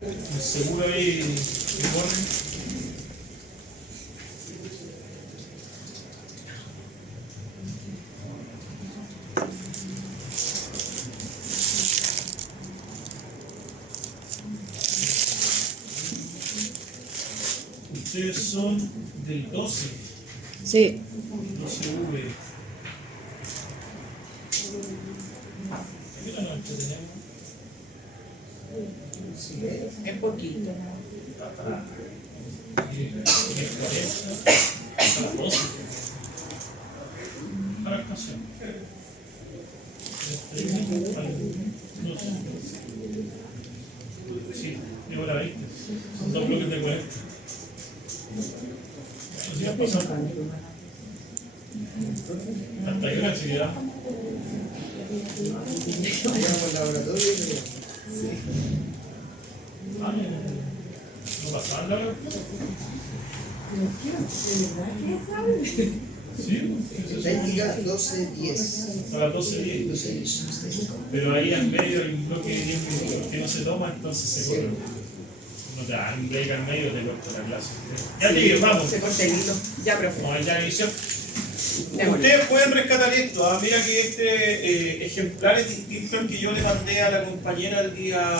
El seguro ahí que corre. Ustedes son del 12. Sí. 12V. ¿Qué hora nos tenemos? Sí, es poquito. Y 40 hasta las 12. Para la estación. Sí, llevo la 20. Son 2 bloques de 40. Así nos pasamos. Hasta ahí la actividad. Vayamos al laboratorio y Ah, no pasaban la hora. Sí, técnica 12:10. a las 12:10. 12:10. Pero ahí al medio hay un bloque de 10 minutos que no se toma, entonces se corre. No te dan un break al medio, te corta la clase. Ya te digo, vamos. Se corta el hilo. Ya, profe. Vamos allá a inicio. Démosle. Ustedes pueden rescatar esto. Mira que este ejemplar es distinto al que yo le mandé a la compañera el día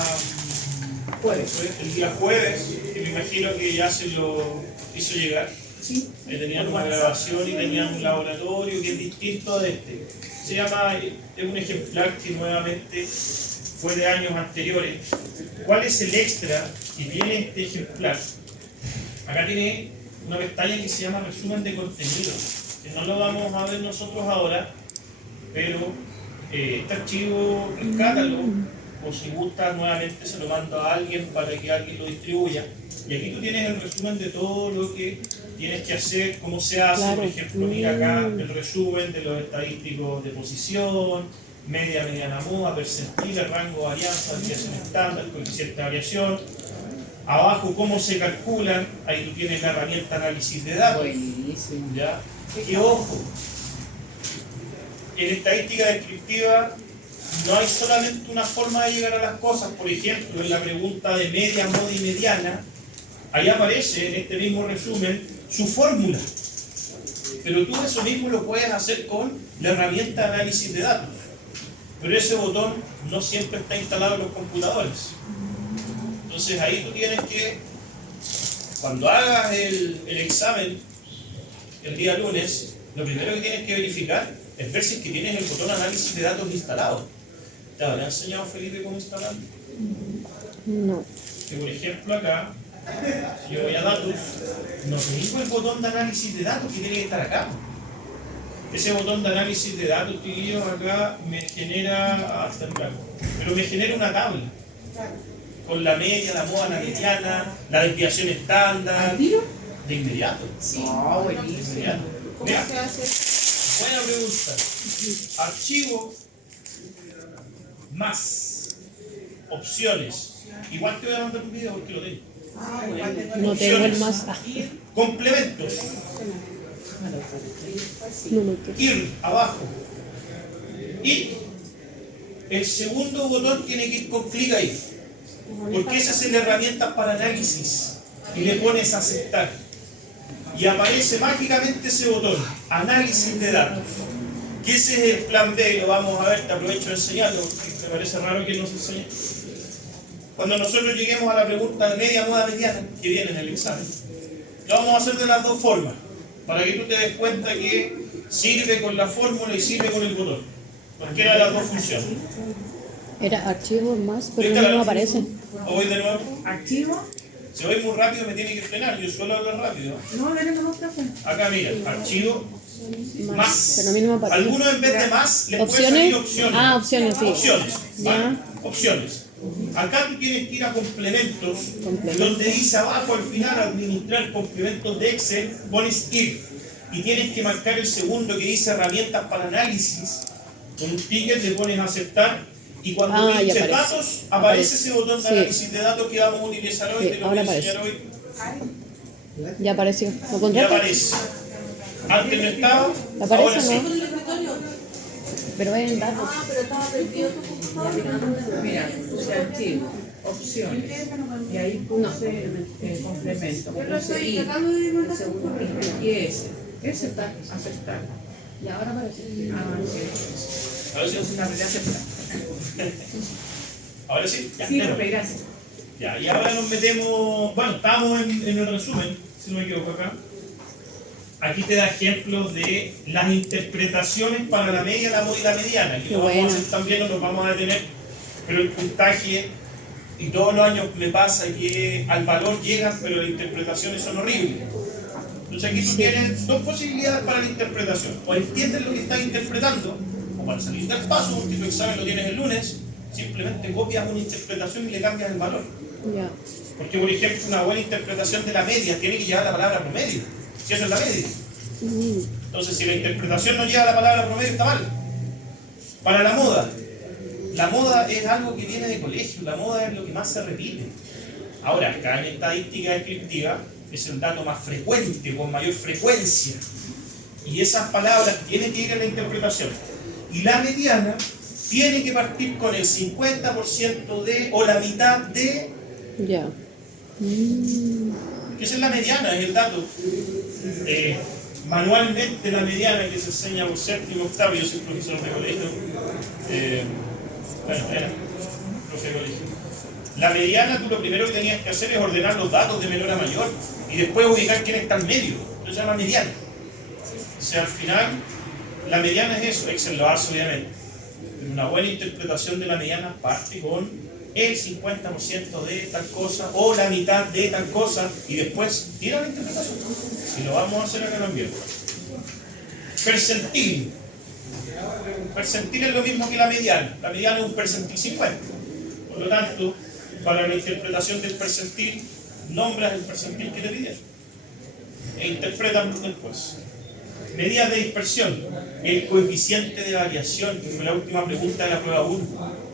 jueves, que me imagino que ya se lo hizo llegar. Sí. Tenían una grabación y tenían un laboratorio que es distinto de este. Se llama, es un ejemplar que nuevamente fue de años anteriores. ¿Cuál es el extra que tiene este ejemplar? Acá tiene una pestaña que se llama resumen de contenido, que no lo vamos a ver nosotros ahora, pero este archivo rescátalo, o si gusta nuevamente se lo mando a alguien para que alguien lo distribuya. Y aquí tú tienes el resumen de todo lo que tienes que hacer, cómo se hace. Claro. Por ejemplo, mira acá el resumen de los estadísticos de posición, media, mediana, moda, percentil, rango, varianza, desviación estándar, coeficiente de variación. Abajo cómo se calculan, ahí tú tienes la herramienta análisis de datos. Buenísimo. ¿Ya? Y ojo, en estadística descriptiva no hay solamente una forma de llegar a las cosas. Por ejemplo, en la pregunta de media, moda y mediana, ahí aparece en este mismo resumen su fórmula. Pero tú eso mismo lo puedes hacer con la herramienta de análisis de datos. Pero ese botón no siempre está instalado en los computadores. Entonces ahí tú tienes que, cuando hagas el examen el día lunes, lo primero que tienes que verificar es ver si es que tienes el botón análisis de datos instalado. ¿Te habrá enseñado Felipe cómo instalarlo? No. Que por ejemplo acá, si yo voy a datos, no tengo el botón de análisis de datos que tiene que estar acá. Ese botón de análisis de datos, tío, acá me genera, hasta en blanco, pero me genera una tabla. Con la media, la moda, la mediana, la desviación estándar. ¿Al tiro? De inmediato. Sí. De inmediato. ¿Cómo Mira, se hace? buena pregunta. Archivo más opciones. Igual te voy a mandar un video porque lo tengo. No tengo el más. Complementos. No lo tengo. Ir abajo. Y el segundo botón tiene que ir con clic ahí. Porque esa es la herramienta para análisis. Y le pones a aceptar. Y aparece mágicamente ese botón, análisis de datos. Que ese es el plan B, lo vamos a ver, te aprovecho de enseñarlo, porque me parece raro que nos enseñe. Cuando nosotros lleguemos a la pregunta de media, moda, mediana, que viene en el examen, lo vamos a hacer de las dos formas, para que tú te des cuenta que sirve con la fórmula y sirve con el botón. Cualquiera de las dos funciones. Era archivo más, pero ¿Viste no la me aparece. ¿O voy de nuevo? ¿Activo? Si voy muy rápido me tiene que frenar, yo suelo hablar rápido. No, dale nomás, profe. Acá mira, archivo, más. Pero a mí no me aparece. Algunos en vez de más les puede ¿Opciones? salir opciones. Ah, opciones, sí. Opciones, ¿vale? Ya. Opciones. Acá tú tienes que ir a complementos, Complementos. donde dice abajo al final administrar complementos de Excel, pones ir. Y tienes que marcar el segundo que dice herramientas para análisis. Con un ticket le pones aceptar. Y cuando ya pinches aparece. datos, aparece ese botón de Sí. análisis de datos que vamos a utilizar hoy. Sí, Te lo voy a ahora enseñar hoy. Ya apareció. ¿Lo Ya contrato? aparece. Antes no estaba, ¿Aparece ahora sí. o no? Pero es en datos. pero estaba perdido tu computador. Mira, puse archivo, opciones, y ahí puse complemento, Yo lo puse estoy I, tratando de el mandar. segundo y ese. Ese está aceptar. Y ahora aparece. Ah, ok. Ahora sí. Entonces la verdad aceptar. Ahora sí. Ya, Sí, tenemos. profe, gracias. Ya, y ahora nos metemos, bueno, estamos en el resumen, si no me equivoco acá. Aquí te da ejemplos de las interpretaciones para la media, la móvil y la mediana. Que Qué lo vamos a buena. hacer también, no nos vamos a detener, pero el puntaje, y todos los años me pasa que al valor llegan, pero las interpretaciones son horribles. Entonces aquí tú tienes dos posibilidades para la interpretación. O entiendes lo que estás interpretando, o para salir del paso, porque tu examen lo tienes el lunes, simplemente copias una interpretación y le cambias el valor. Ya. Porque, por ejemplo, una buena interpretación de la media tiene que llevar la palabra promedio. Si eso es la media. Entonces, si la interpretación no lleva la palabra promedio, está mal. Para la moda es algo que viene de colegio, la moda es lo que más se repite. Ahora, acá en estadística descriptiva es el dato más frecuente, con mayor frecuencia. Y esas palabras tienen que ir a la interpretación. Y la mediana tiene que partir con el 50% de, o la mitad de, Ya. que esa es la mediana, es el dato. Manualmente la mediana que se enseña por séptimo, octavo, yo soy profesor de colegio, era profe de colegio. La mediana, tú lo primero que tenías que hacer es ordenar los datos de menor a mayor y después ubicar quién está en medio. Eso se llama mediana. O sea, al final, la mediana es eso, Excel lo hace obviamente. Pero una buena interpretación de la mediana parte con el 50% de tal cosa o la mitad de tal cosa y después tira la interpretación. Si lo vamos a hacer acá también. Percentil. Percentil es lo mismo que la mediana. La mediana es un percentil 50. Por lo tanto, para la interpretación del percentil, nombras el percentil que te pidieron e interpretan después. Medidas de dispersión. El coeficiente de variación, que fue la última pregunta de la prueba 1.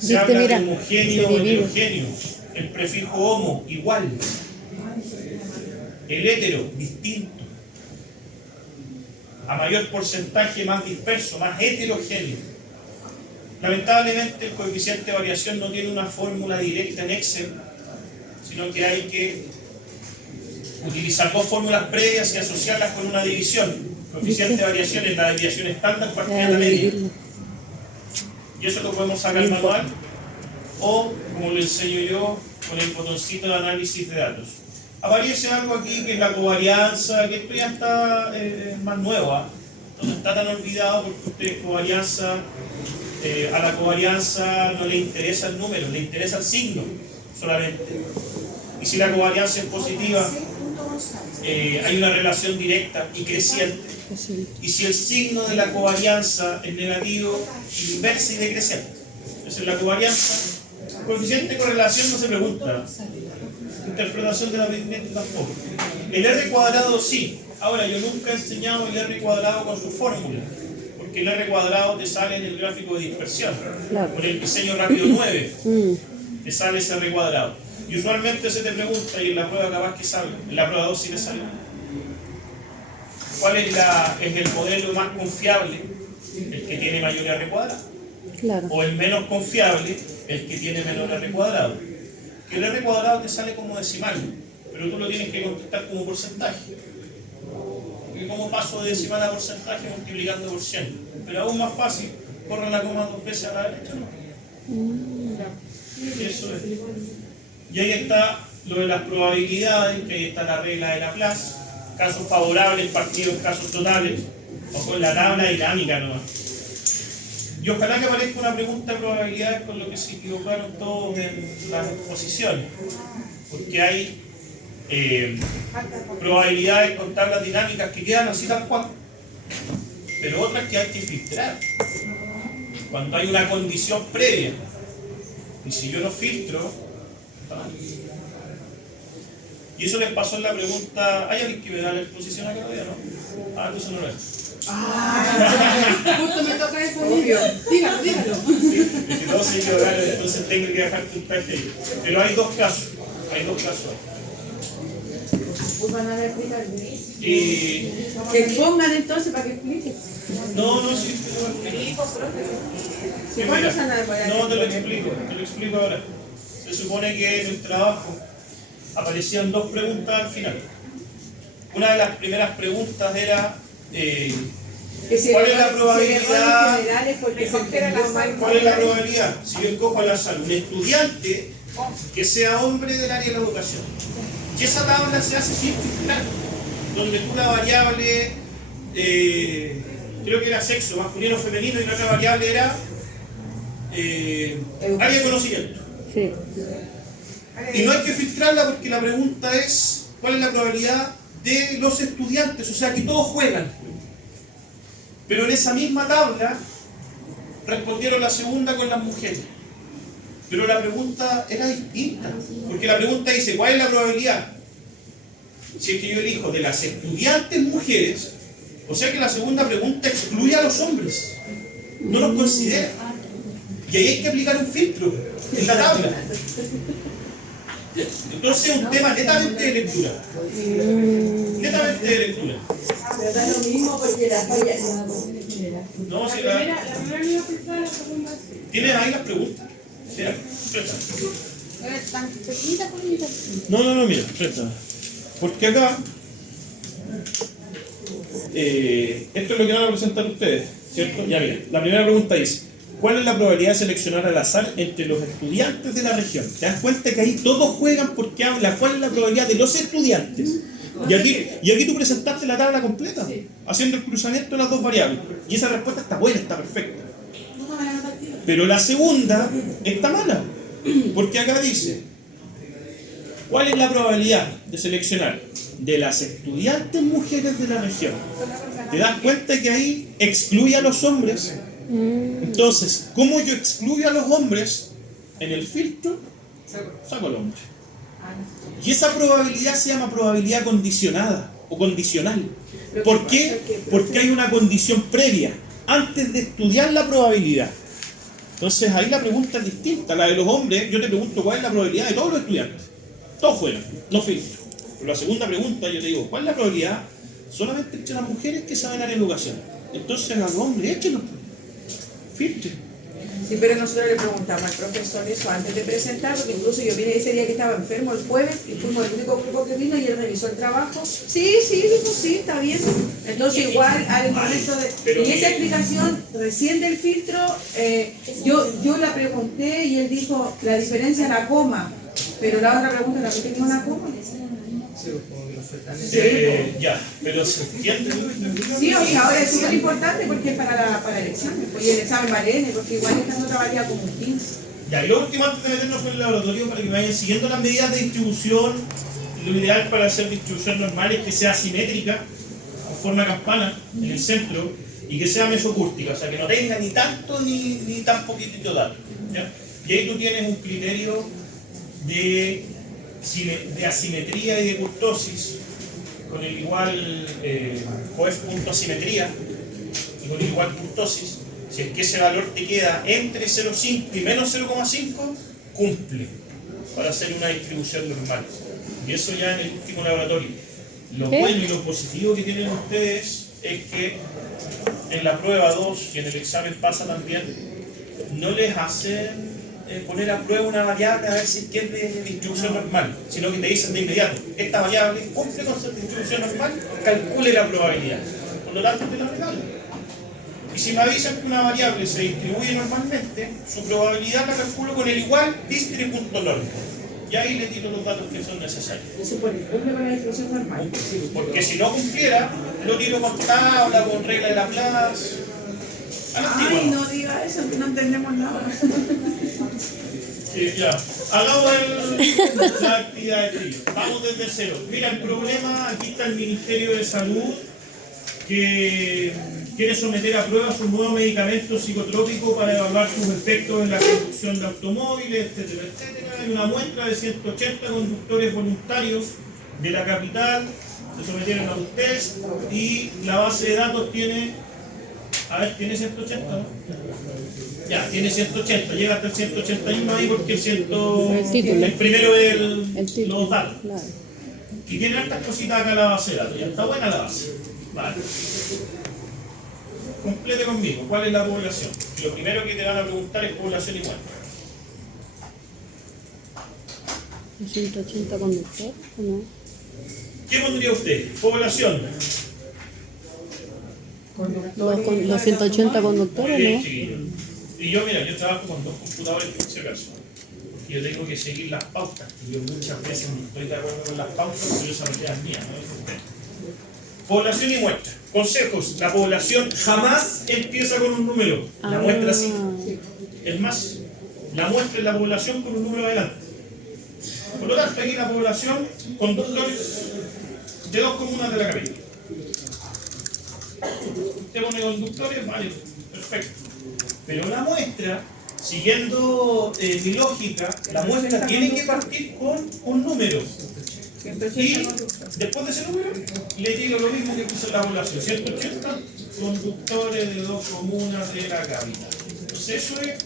Se Viste, habla mira, de homogéneo se o divide. heterogéneo. El prefijo homo, igual. El hetero, distinto. A mayor porcentaje, más disperso, más heterogéneo. Lamentablemente, el coeficiente de variación no tiene una fórmula directa en Excel, sino que hay que utilizar dos fórmulas previas y asociarlas con una división. El coeficiente de variación es la desviación estándar partida de la media. Y eso lo podemos sacar manual o, como lo enseño yo, con el botoncito de análisis de datos. Aparece algo aquí que es la covarianza, que esto ya está más nueva, no está tan olvidado porque ustedes covarianza, a la covarianza no le interesa el número, le interesa el signo solamente. Y si la covarianza es positiva, hay una relación directa y creciente. Y si el signo de la covarianza es negativo, inversa y decreciente. Entonces la covarianza, coeficiente de correlación no se pregunta. Interpretación de la pendiente tampoco. El R cuadrado sí. Ahora, yo nunca he enseñado el R cuadrado con su fórmula. Porque el R cuadrado te sale en el gráfico de dispersión. Claro. Con el diseño rápido 9. Te sale ese R cuadrado. Y usualmente se te pregunta, y en la prueba capaz que sale. En la prueba 2 sí te sale. ¿Cuál es el modelo más confiable? El que tiene mayor R cuadrado. Claro. O el menos confiable, el que tiene menor R cuadrado. Que el R cuadrado te sale como decimal, pero tú lo tienes que contestar como porcentaje. Y como paso de decimal a porcentaje multiplicando por 100. Pero aún más fácil, corre la coma 2 veces a la derecha, ¿no? Eso es. Y ahí está lo de las probabilidades, que ahí está la regla de Laplace. Casos favorables partidos casos totales, o con la tabla dinámica nomás. Y ojalá que aparezca una pregunta de probabilidades con lo que se equivocaron todos en las exposiciones. Porque hay probabilidades con tablas dinámicas que quedan así tal cual, pero otras que hay que filtrar. Cuando hay una condición previa. Y si yo no filtro, está mal. Y eso les pasó en la pregunta. ¿Hay alguien que me da la exposición acá todavía, no? Ah, entonces no lo es. Justo me toca eso. Obvio. Dígalo. Sí, es que todos se equivocaron, entonces tengo que dejar puntaje ahí. Pero hay dos casos. Pues van a ver, explicar. Y Que expongan entonces para que expliquen. No, sí. ¿Cuándo se van a demorar? No, te lo explico ahora. Se supone que en el trabajo aparecían 2 preguntas al final. Una de las primeras preguntas era ¿cuál es la probabilidad? ¿Cuál es la probabilidad? Si yo escojo al azar un estudiante que sea hombre del área de la educación. Y esa tabla se hace sin filtrar, donde tú la variable, creo que era sexo, masculino o femenino, y la otra variable era área de conocimiento. Sí. Y no hay que filtrarla porque la pregunta es ¿cuál es la probabilidad de los estudiantes? O sea, que todos juegan. Pero en esa misma tabla respondieron la segunda con las mujeres. Pero la pregunta era distinta, porque la pregunta dice, ¿cuál es la probabilidad? Si es que yo elijo de las estudiantes mujeres, o sea que la segunda pregunta excluye a los hombres, no los considera. Y ahí hay que aplicar un filtro en la tabla. Entonces es un tema netamente de lectura. Netamente de lectura. Pero da lo mismo porque la falla. No, si La primera no iba a filtrar, la segunda sí. ¿Tienes ahí las preguntas? Mira, presta. Tan pequeñita por mi. No, mira, presta. Porque acá, esto es lo que van a presentar ustedes, ¿cierto? Ya mira, la primera pregunta dice, ¿cuál es la probabilidad de seleccionar al azar entre los estudiantes de la región? ¿Te das cuenta que ahí todos juegan porque habla cuál es la probabilidad de los estudiantes? Y aquí tú presentaste la tabla completa, haciendo el cruzamiento de las 2 variables. Y esa respuesta está buena, está perfecta. Pero la segunda está mala, porque acá dice, ¿cuál es la probabilidad de seleccionar de las estudiantes mujeres de la región? ¿Te das cuenta que ahí excluye a los hombres? Entonces, ¿cómo yo excluyo a los hombres? En el filtro, saco al hombre. Y esa probabilidad se llama probabilidad condicionada o condicional. ¿Por qué? Porque hay una condición previa antes de estudiar la probabilidad. Entonces ahí la pregunta es distinta. La de los hombres, yo te pregunto cuál es la probabilidad de todos los estudiantes. Todos juegan, no filtro. Pero la segunda pregunta yo te digo, ¿cuál es la probabilidad solamente entre las mujeres que saben área de educación? Entonces a los hombres, échenlos. Filtren. Sí, pero nosotros le preguntamos al profesor eso antes de presentar, porque incluso yo vine ese día que estaba enfermo el jueves y fuimos el único grupo que vino y él revisó el trabajo. Sí, dijo, sí, está bien. Entonces igual al momento de... Y esa explicación recién del filtro, yo la pregunté y él dijo, la diferencia es la coma, pero la otra pregunta la que tenía una coma. Ya, pero se entiende. Sí, o sea, ahora es súper importante porque es para el examen, y el examen vale N, porque igual esta nota valía como un 15. Ya, y lo último antes de meternos con el laboratorio, para que vayan siguiendo las medidas de distribución, lo ideal para hacer distribución normal es que sea simétrica, con forma campana, en el centro, y que sea mesocúrtica, o sea, que no tenga ni tanto ni tan poquitito dato. ¿Ya? Y ahí tú tienes un criterio de asimetría y de kurtosis, con el igual punto asimetría y con el igual kurtosis. Si es que ese valor te queda entre 0,5 y menos 0,5, cumple para hacer una distribución normal. Y eso ya en el último laboratorio. Lo bueno y lo positivo que tienen ustedes es que en la prueba 2 y en el examen pasa también, no les hacen poner a prueba una variable a ver si es que es de distribución normal, sino que te dicen de inmediato, esta variable cumple con ser distribución normal, calcule la probabilidad. Por lo tanto, te la regalo. Y si me avisan que una variable se distribuye normalmente, su probabilidad la calculo con el igual distri.norm. Y ahí le tiro los datos que son necesarios. Eso cumple con la distribución normal. Porque si no cumpliera, lo tiro con tabla, con regla de Laplace. Ay, no diga eso, que no entendemos nada. Ya, hagamos la actividad de trillo. Vamos desde cero. Mira, el problema, aquí está el Ministerio de Salud, que quiere someter a prueba su nuevo medicamento psicotrópico para evaluar sus efectos en la conducción de automóviles, etcétera, etcétera. Hay una muestra de 180 conductores voluntarios de la capital, se sometieron a un test y la base de datos tiene... A ver, ¿tiene 180? ¿No? Ya, tiene 180, llega hasta el 181 ahí porque el primero es los datos. Claro. Y tiene hartas cositas acá la base de datos, ya está buena la base. Vale. complete conmigo. ¿Cuál es la población? Lo primero que te van a preguntar es población y muestra. 180 conductores, ¿o no? ¿Qué pondría usted? Población. Los 180 conductores, Muy bien, ¿no? chiquillos. Y yo, mira, yo trabajo con 2 computadores por si acaso. Yo tengo que seguir las pautas. Yo muchas veces no estoy de acuerdo con las pautas, pero esas son ideas mías, no es usted. Población y muestra. Consejos. La población jamás empieza con un número. La muestra sí. Es más, la muestra es la población con un número adelante. Por lo tanto, aquí la población, conductores de 2 comunas de la capital. Usted pone conductores, vale, perfecto. Pero la muestra, siguiendo mi lógica, la muestra tiene que partir con un número. Y después de ese número, le digo lo mismo que puso la población: 180 conductores de 2 comunas de la capital. Entonces, eso es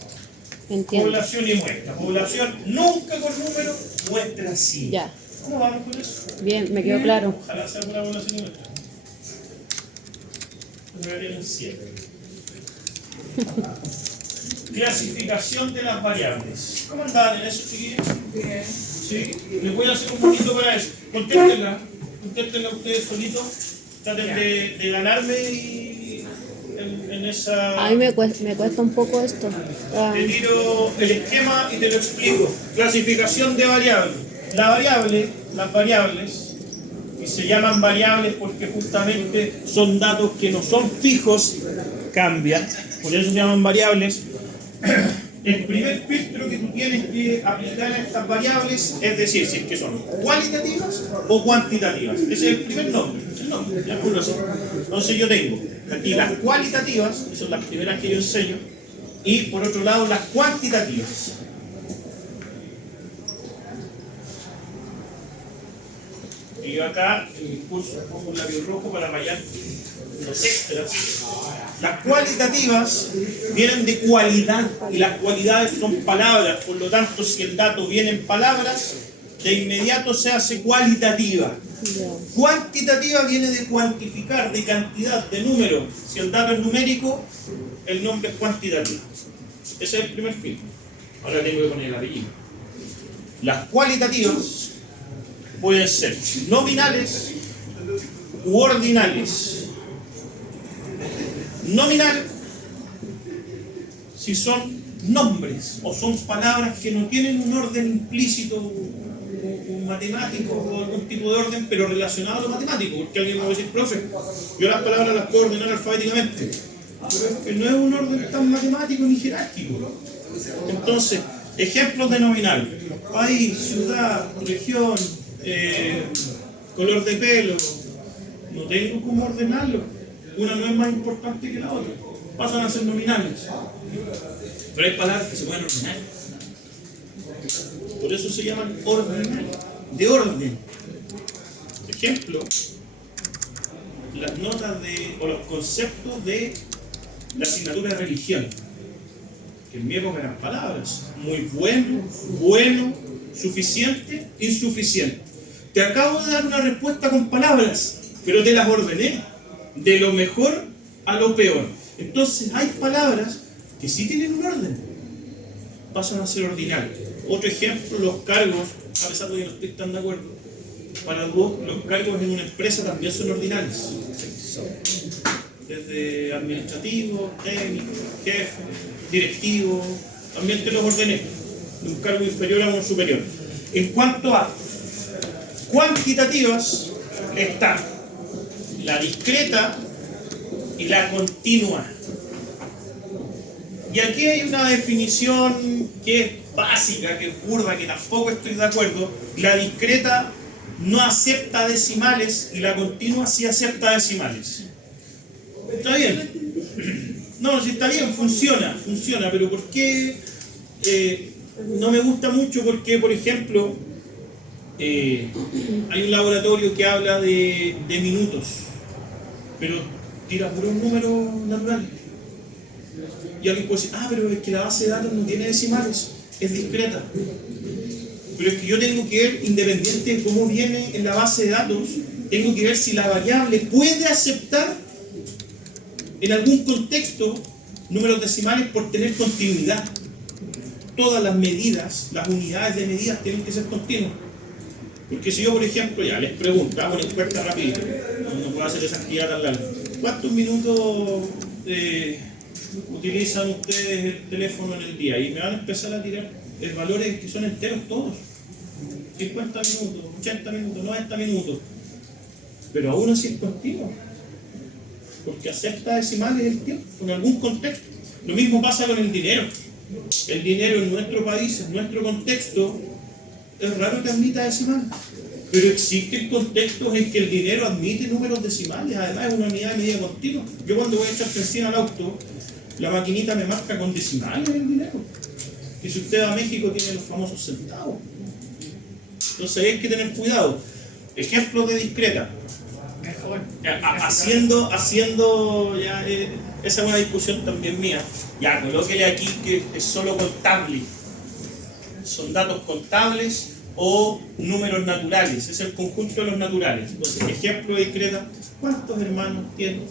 Entiendo. población y muestra. Población nunca con número, muestra sí. Ya. ¿Cómo vamos con eso? Bien, me quedó claro. Ojalá sea una población y muestra. Me daría un 7. Clasificación de las variables. ¿Cómo andaban en eso, chiquillos? Bien. Sí, les voy a hacer un poquito para eso. Contéstenla ustedes solitos. Traten de ganarme y en esa. A mí me cuesta un poco esto. Ah, Te tiro el esquema y te lo explico. Clasificación de variables. Las variables, y se llaman variables porque justamente son datos que no son fijos, cambian. Por eso se llaman variables. El primer filtro que tú tienes que aplicar a estas variables es decir, si es que son cualitativas o cuantitativas. Ese es el primer nombre, el nombre, ya por así. Entonces yo tengo aquí las cualitativas, que son las primeras que yo enseño, y por otro lado las cuantitativas. Y yo acá en mi curso pongo un lápiz rojo para rayar los extras. Las cualitativas vienen de cualidad y las cualidades son palabras, por lo tanto si el dato viene en palabras, de inmediato se hace cualitativa. ya. Cuantitativa viene de cuantificar, de cantidad, de número. Si el dato es numérico, el nombre es cuantitativo. Ese es el primer filtro. Ahora tengo que poner el apellido. Las cualitativas pueden ser nominales u ordinales. Nominal si son nombres o son palabras que no tienen un orden implícito, un matemático o algún tipo de orden, pero relacionado a lo matemático, porque alguien me va a decir, profe, yo las palabras las puedo ordenar alfabéticamente, pero es que no es un orden tan matemático ni jerárquico. Entonces, ejemplos de nominal: país, ciudad, región, color de pelo. No tengo cómo ordenarlo. Una no es más importante que la otra. Pasan a ser nominales. Pero hay palabras que se pueden ordenar. Por eso se llaman ordinales. De orden. Ejemplo, las notas o los conceptos de la asignatura de religión. Que en mi época eran palabras. Muy bueno, suficiente, insuficiente. Te acabo de dar una respuesta con palabras, pero te las ordené. De lo mejor a lo peor. Entonces hay palabras que sí tienen un orden, pasan a ser ordinales. Otro ejemplo, los cargos, a pesar de que no estoy tan de acuerdo, para vos los cargos en una empresa también son ordinales. Desde administrativo, técnico, jefe, directivo, también te los ordené. De un cargo inferior a uno superior. En cuanto a cuantitativas, está la discreta y la continua. Y aquí hay una definición que es básica, que es burda, que tampoco estoy de acuerdo. La discreta no acepta decimales y la continua sí acepta decimales. ¿Está bien? No, si está bien, funciona, pero ¿por qué no me gusta mucho? Porque, por ejemplo, hay un laboratorio que habla de minutos, pero tira puros números naturales. Y alguien puede decir, pero es que la base de datos no tiene decimales, es discreta. Pero es que yo tengo que ver, independiente de cómo viene en la base de datos, tengo que ver si la variable puede aceptar en algún contexto, números decimales por tener continuidad. Todas las medidas, las unidades de medidas tienen que ser continuas. Porque si yo, por ejemplo, ya les pregunto, hago una encuesta rápida, no puedo hacer esa actividad tan larga. ¿Cuántos minutos utilizan ustedes el teléfono en el día? Y me van a empezar a tirar valores que son enteros todos. 50 minutos, 80 minutos, 90 minutos. Pero aún así es continuo. Porque acepta decimales el tiempo, en algún contexto. Lo mismo pasa con el dinero. El dinero en nuestro país, en nuestro contexto, es raro que admita decimales. Pero existen contextos en que el dinero admite números decimales, además es una unidad de medida continua. Yo cuando voy a echar benzina al auto, la maquinita me marca con decimales el dinero. Y si usted va a México tiene los famosos centavos. Entonces hay que tener cuidado. Ejemplos de discreta. Mejor. Haciendo ya, esa es una discusión también mía. Ya, colóquele aquí que es solo contable. Son datos contables o números naturales. Es el conjunto de los naturales. Entonces, ejemplo de discreta. ¿Cuántos hermanos tienes?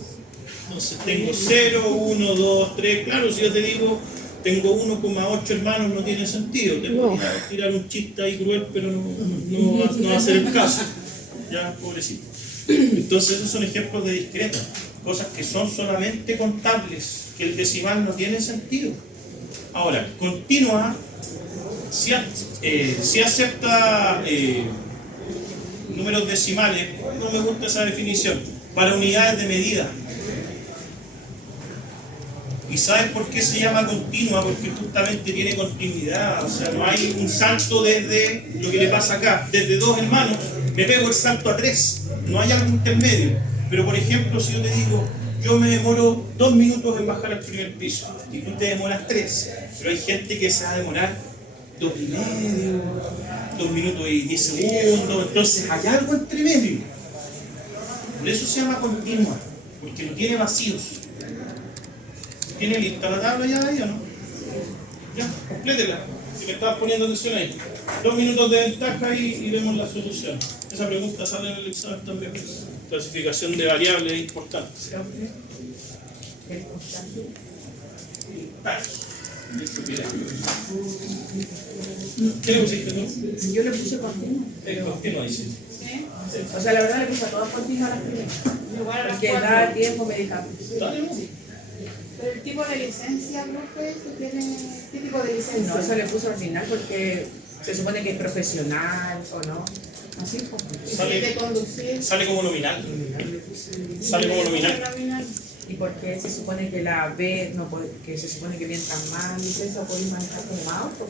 Entonces tengo 0, 1, 2, 3. Claro, si yo te digo tengo 1,8 hermanos no tiene sentido. Te voy a tirar un chiste ahí cruel, pero no va a ser el caso. Ya, pobrecito. Entonces esos son ejemplos de discreta, cosas que son solamente contables, que el decimal no tiene sentido. Ahora, continua, si acepta números decimales, no me gusta esa definición, para unidades de medida. ¿Y sabes por qué se llama continua? Porque justamente tiene continuidad, o sea, no hay un salto desde lo que le pasa acá, desde 2 hermanos, me pego el salto a 3, no hay algo intermedio. Pero por ejemplo, si yo te digo, yo me demoro 2 minutos en bajar al primer piso, y tú te demoras 3, pero hay gente que se va a demorar 2 y medio, 2 minutos y 10 segundos, entonces hay algo entre medio. Por eso se llama continua, porque no tiene vacíos. ¿Tiene lista la tabla ya ahí o no? Ya, complétela. Si me estabas poniendo atención ahí. 2 minutos de ventaja y vemos la solución. Esa pregunta sale en el examen también. Clasificación de variables es importante. ¿Qué le pusiste tú? Yo le puse continuo. Continua, dice. O sea, la verdad le puse a todas continuas a las primeras. Igual a las Porque 4. da tiempo medicable. Dale, ¿no? Pero el tipo de licencia, profe, ¿qué tipo de licencia? No, eso le puse ordinal porque se supone que es profesional o no. Así como. Sale- de conducir. Sale como nominal. Sale como nominal. ¿Y por qué se supone que la B no puede, que se supone que mientras más licencia podéis manejar como más auto?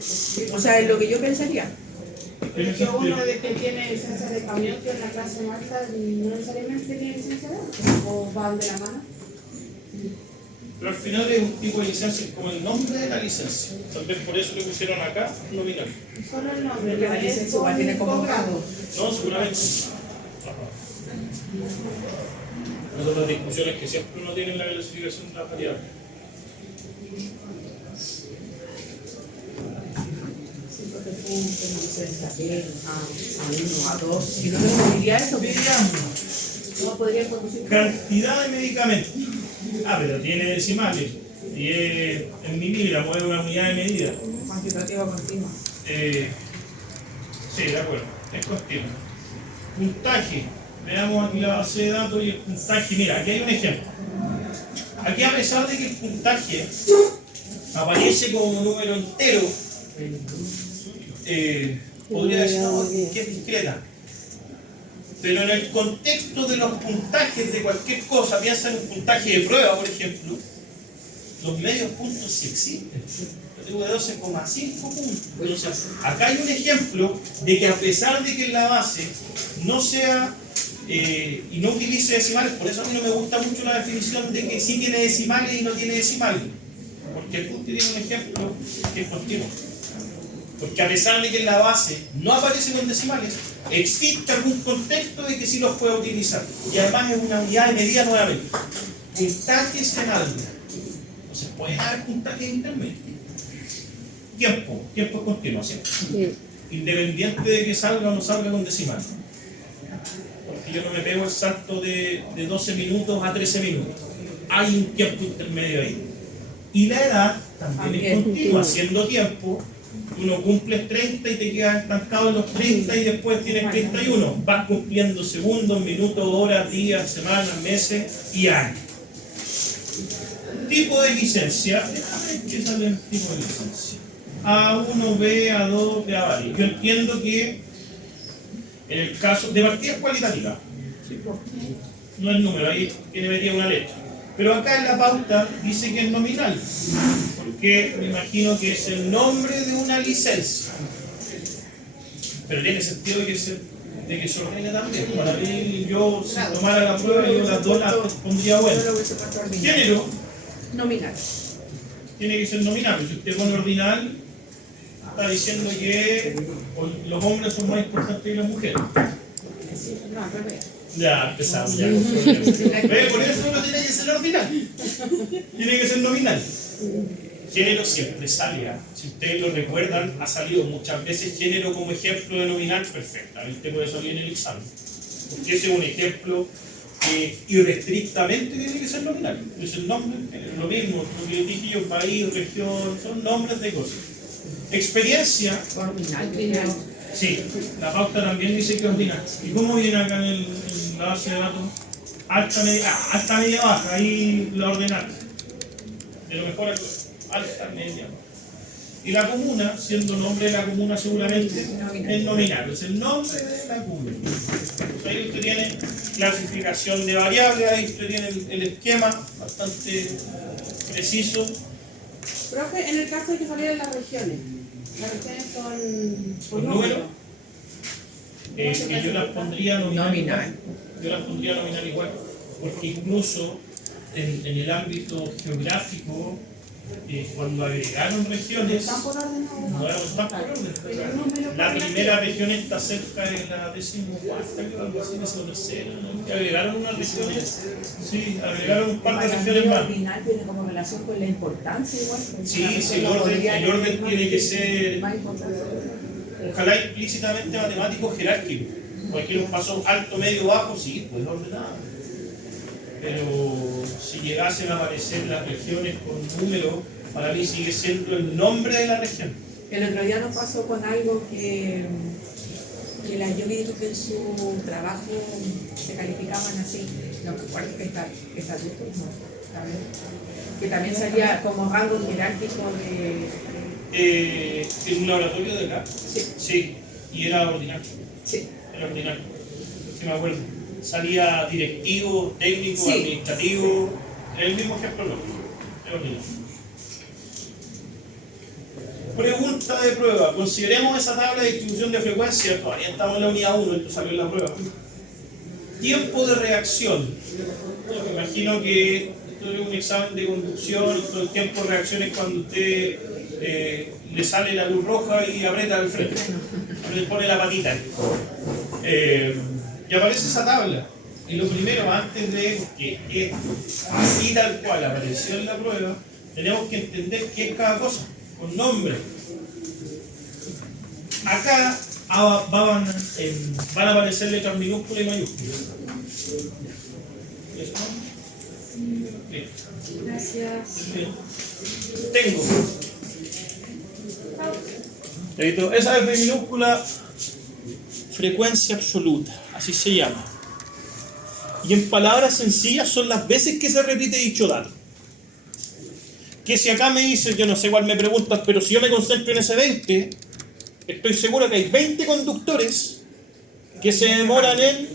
O sea, es lo que yo pensaría. Porque uno de que tiene licencia de camión, que es la clase más alta, no necesariamente tiene licencia de auto, o van de la mano. Pero al final es un tipo de licencia como el nombre de la licencia. Tal vez por eso le pusieron acá nominal. Solo el nombre, La licencia igual tiene como grado. No, seguramente. Esas son las discusiones que siempre uno tiene en la clasificación de la variable. Sí, porque tú tienes licencia B, A1, A2. Y no me diría eso. ¿Cómo podría conducir? Cantidad de medicamentos. Pero tiene decimales. Y es en miligramos, es una unidad de medida. Cuantitativa continua. Sí, de acuerdo. Es continuo. Puntaje. Veamos aquí la base de datos y el puntaje. Mira, aquí hay un ejemplo. Aquí, a pesar de que el puntaje aparece como un número entero, podría decir no, que es discreta. Pero en el contexto de los puntajes de cualquier cosa, piensa en un puntaje de prueba, por ejemplo, los medios puntos sí existen. Yo tengo de 12,5 puntos. Entonces, acá hay un ejemplo de que a pesar de que en la base no sea y no utilice decimales, por eso a mí no me gusta mucho la definición de que sí tiene decimales y no tiene decimales. Porque tú tienes un ejemplo que es continuo. Porque a pesar de que en la base no aparece con decimales, existe algún contexto de que sí los puede utilizar. Y además es una unidad de medida nuevamente. Puntajes en álgebra. Entonces pueden haber puntajes intermedios. Tiempo es continuo, ¿cierto? Sí. Independiente de que salga o no salga con decimal. Porque yo no me pego el salto de 12 minutos a 13 minutos. hay un tiempo intermedio ahí. Y la edad también es continua, haciendo tiempo. Uno cumples 30 y te quedas estancado en los 30 y después tienes 31. Vas cumpliendo segundos, minutos, horas, días, semanas, meses y años. Tipo de licencia. Déjame ver qué sale el tipo de licencia. A1, B, A2, B, A. Yo entiendo que en el caso de partida es cualitativa. No es número, ahí tiene metida una letra. Pero acá en la pauta dice que es nominal, porque me imagino que es el nombre de una licencia. Pero tiene sentido de que se ordene también. Para mí, yo si tomara la prueba, yo las dos las pondría buenas. Género Nominal. tiene que ser nominal. Si usted pone ordinal, está diciendo que los hombres son más importantes que las mujeres. No, al revés. Ya empezamos ya con problemas. ¿Ve? Por eso no tiene que ser ordinal. Tiene que ser nominal. Género siempre sale. Si ustedes lo recuerdan, ha salido muchas veces género como ejemplo de nominal perfectamente puede salir en el examen. Porque ese es un ejemplo que irrestrictamente tiene que ser nominal. Es el nombre, lo mismo, lo que dije yo, país, región, son nombres de cosas. Experiencia. Ordinal. Sí, la pauta también dice que es ordinal. ¿Y cómo viene acá en la base de datos? Alta, media, baja, ahí la ordenal. De lo mejor a lo alta, media, baja. Y la comuna, siendo nombre de la comuna seguramente, es nominal, es el nombre de la comuna. Entonces ahí usted tiene clasificación de variables, ahí usted tiene el esquema bastante preciso. Profe, en el caso de que salieran las regiones son por ¿Los número. números? Que yo las pondría nominal. Nominal. Yo las pondría nominal igual, porque incluso en el ámbito geográfico, cuando agregaron regiones, ¿Están por orden no ahora? están por orden. La primera región está cerca de la 14ª, creo, algo así, la tercera, ¿no? Que agregaron unas regiones, sí, agregaron un par de regiones más. Ordinal tiene como relación con la importancia igual. Sí, sí, el orden tiene que ser, Más importante. ojalá implícitamente matemático jerárquico. Cualquier paso alto, medio, bajo, sí, pues ordenado. Pero si llegasen a aparecer las regiones con números, para mí sigue siendo el nombre de la región. El otro día nos pasó con algo que la Yogi dijo que en su trabajo se calificaban así, no recuerdo que estatutos, no, a ver, que también salía como rango jerárquico de... ¿En un laboratorio de acá? Sí. Sí, y era ordinario. Sí. Era ordinario, sí me acuerdo. Salía directivo, técnico, Sí. administrativo, el mismo ejemplo no, era ordinario. Pregunta de prueba. Consideremos esa tabla de distribución de frecuencia. Todavía estamos en la unidad 1, esto salió en la prueba. Tiempo de reacción. Yo me imagino que esto es un examen de conducción. Todo el tiempo de reacción es cuando usted le sale la luz roja y aprieta el freno. Le pone la patita. Y aparece esa tabla. Y lo primero, antes de que así tal cual apareció en la prueba, tenemos que entender qué es cada cosa, con nombre. Acá van a aparecer letras minúsculas y mayúsculas. ¿Eso no? Bien. Gracias. Bien. Tengo. Esa es de minúscula, frecuencia absoluta, así se llama. Y en palabras sencillas son las veces que se repite dicho dato. Que si acá me dice, yo no sé cuál me preguntas, pero si yo me concentro en ese 20, estoy seguro que hay 20 conductores que se demoran en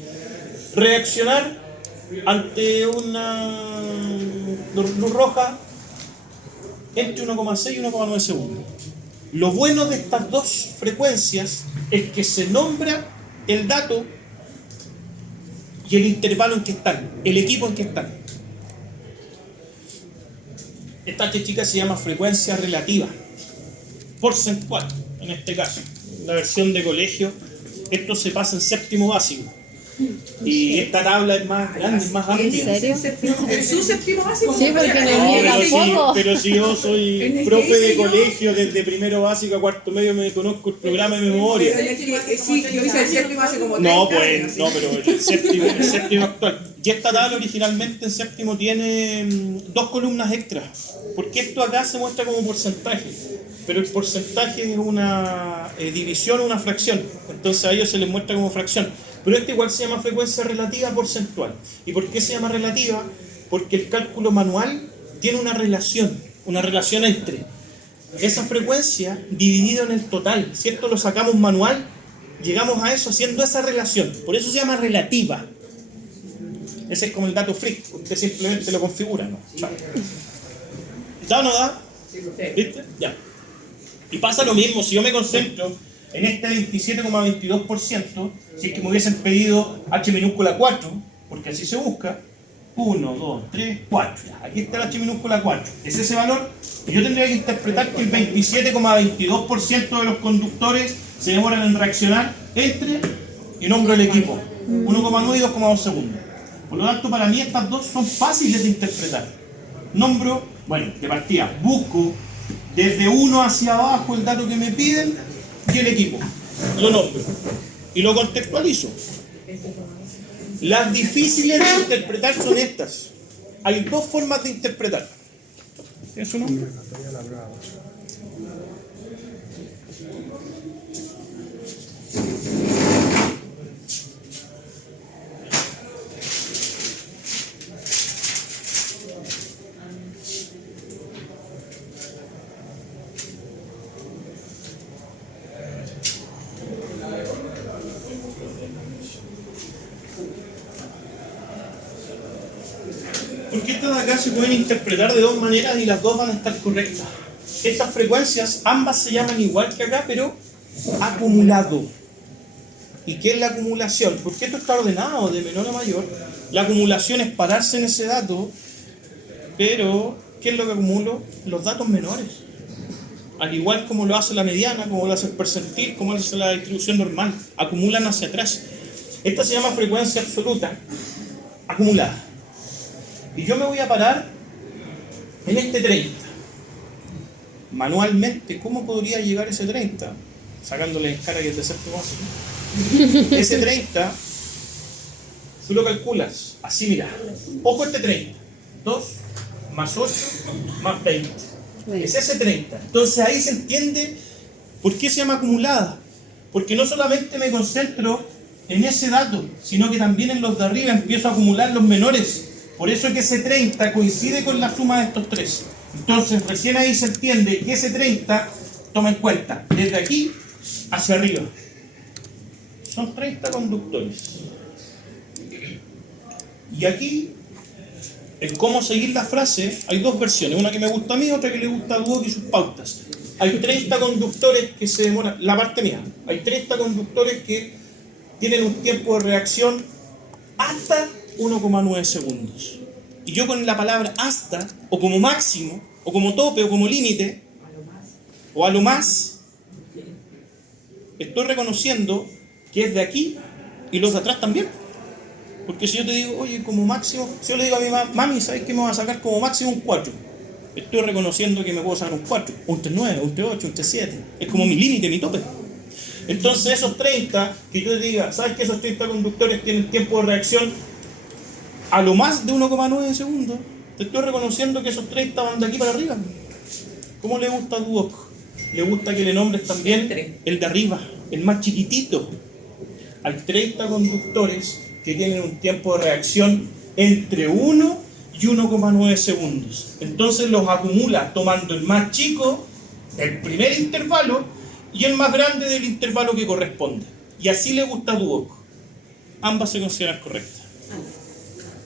reaccionar ante una luz roja entre 1,6 y 1,9 segundos. Lo bueno de estas dos frecuencias es que se nombra el dato y el intervalo en que están, el equipo en que están. Esta chica se llama frecuencia relativa, porcentual en este caso. La versión de colegio, esto se pasa en séptimo básico. Y esta tabla es más grande, es más amplia. ¿En serio? ¿En su séptimo básico? Sí, porque en el No, mío tampoco. pero si yo soy En el profe que de hice yo. colegio, desde primero básico a cuarto medio me conozco el programa de memoria. Pero es que, sí, yo hice el séptimo hace como 30 No, años. pues, no, pero el séptimo actual. Y esta tabla originalmente en séptimo tiene dos columnas extras, porque esto acá se muestra como porcentaje, pero el porcentaje es una división o una fracción, entonces a ellos se les muestra como fracción, pero este igual se llama frecuencia relativa porcentual. ¿Y por qué se llama relativa? Porque el cálculo manual tiene una relación entre esa frecuencia dividido en el total. Si esto lo sacamos manual, llegamos a eso haciendo esa relación, por eso se llama relativa. Ese es como el dato freak, usted simplemente lo configura, ¿no? ¿Da o no da? ¿Viste? Ya. Y pasa lo mismo, si yo me concentro en este 27,22%, si es que me hubiesen pedido H minúscula 4, porque así se busca, 1, 2, 3, 4. Aquí está el H minúscula 4. Es ese valor, y yo tendría que interpretar que el 27,22% de los conductores se demoran en reaccionar entre, y nombro el equipo, 1,9 y 2,2 segundos. Por lo tanto, para mí estas dos son fáciles de interpretar. Nombro, bueno, de partida, busco desde 1 hacia abajo el dato que me piden y el equipo. Lo nombro y lo contextualizo. Las difíciles de interpretar son estas. Hay dos formas de interpretar. ¿Eso no? Porque estas de acá se pueden interpretar de dos maneras y las dos van a estar correctas. Estas frecuencias, ambas se llaman igual que acá, pero acumulado. ¿Y qué es la acumulación? Porque esto está ordenado de menor a mayor. La acumulación es pararse en ese dato, pero ¿qué es lo que acumulo? Los datos menores. Al igual como lo hace la mediana, como lo hace el percentil, como lo hace la distribución normal. Acumulan hacia atrás. Esta se llama frecuencia absoluta, acumulada. Y yo me voy a parar en este 30. Manualmente, ¿cómo podría llegar ese 30? Sacándole en cara que es de séptimo básico. Ese 30, tú lo calculas así, mira. Ojo este 30. 2 más 8 más 20. Es ese 30. Entonces ahí se entiende por qué se llama acumulada. Porque no solamente me concentro en ese dato, sino que también en los de arriba empiezo a acumular los menores. Por eso es que ese 30 coincide con la suma de estos tres. Entonces recién ahí se entiende que ese 30 toma en cuenta desde aquí hacia arriba. Son 30 conductores. Y aquí, en cómo seguir la frase, hay dos versiones. Una que me gusta a mí, otra que le gusta a Duoc y sus pautas. Hay 30 conductores que se demoran, la parte mía, hay 30 conductores que tienen un tiempo de reacción hasta 1,9 segundos. Y yo con la palabra hasta, o como máximo, o como tope, o como límite, o a lo más, estoy reconociendo que es de aquí y los de atrás también. Porque si yo te digo, oye, como máximo, si yo le digo a mi mami, ¿sabes qué me va a sacar como máximo un 4? Estoy reconociendo que me puedo sacar un 4, un 3,9, un 3,8, un 3,7. Es como mi límite, mi tope. Entonces esos 30, que yo te diga, ¿sabes que esos 30 conductores tienen tiempo de reacción a lo más de 1,9 segundos? Te estoy reconociendo que esos 30 van de aquí para arriba. ¿Cómo le gusta a Duoc? Le gusta que le nombres también el de arriba, el más chiquitito. Hay 30 conductores que tienen un tiempo de reacción entre 1 y 1,9 segundos. Entonces los acumula tomando el más chico del primer intervalo y el más grande del intervalo que corresponde. Y así le gusta a Duoc. Ambas se consideran correctas.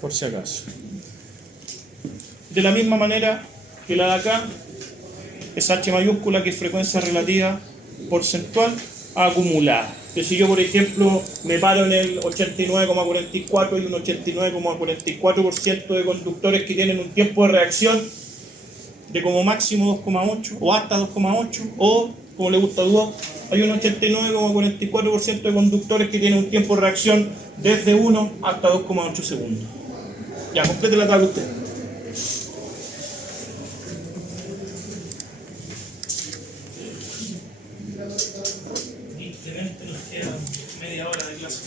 Por si acaso. De la misma manera que la de acá, es H mayúscula, que es frecuencia relativa porcentual acumulada. Que si yo, por ejemplo, me paro en el 89,44 y un 89,44% de conductores que tienen un tiempo de reacción de como máximo 2,8 o hasta 2,8, o como le gusta a Duoc, hay un 89,44% de conductores que tienen un tiempo de reacción desde 1 hasta 2,8 segundos. Ya, complete la tabla usted. Nos queda media hora de clase.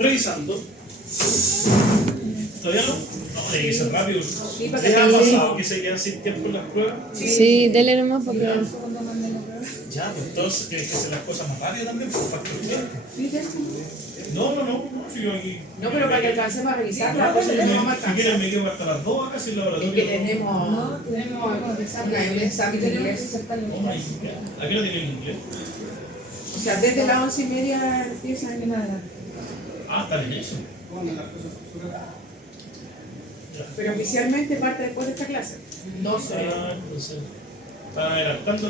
Revisando. ¿Todavía no? No, tiene que ser rápido. Sí, porque ¿Qué ha sí. pasado? ¿Que se quedan sin tiempo en las pruebas? Sí, dele nomás porque. Ya, pues entonces tienes que hacer las cosas más rápido también, por factor tiempo. Sí, ya. No, si yo aquí. No, pero para que alcancemos a revisar la No, cosa, ya no vamos a si quieren alcanzar. me quedo hasta las 2 acá sin Es laboratorio. que tenemos Tenemos un examen de inglés. Oh my God. ¿A qué no tienen inglés? O sea, desde las 11:30 empiezan en nada. Ah, están en eso. Pero oficialmente parte después de esta clase. 12. Ah, entonces. Están adelantando.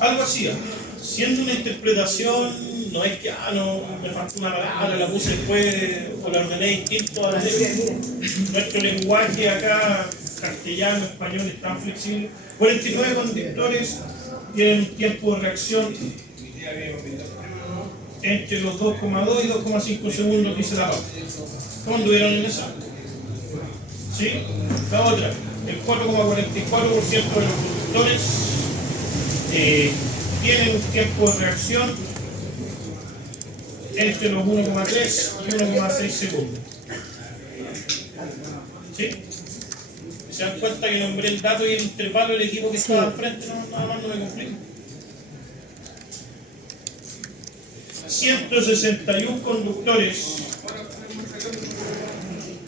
Algo así. Siendo una interpretación, no es que no me faltó una palabra, la puse después o la ordené distinto a la de nuestro lenguaje acá, castellano, español, es tan flexible. 49 conductores tienen un tiempo de reacción entre los 2,2 y 2,5 segundos, dice la pausa. ¿Cómo anduvieron en eso? ¿Sí? La otra, el 4,44% de los conductores tienen un tiempo de reacción entre los 1,3 y 1,6 segundos. ¿Sí? ¿Se dan cuenta que nombré el dato y el intervalo del equipo que estaba al frente? Nada más no me complico. 161 conductores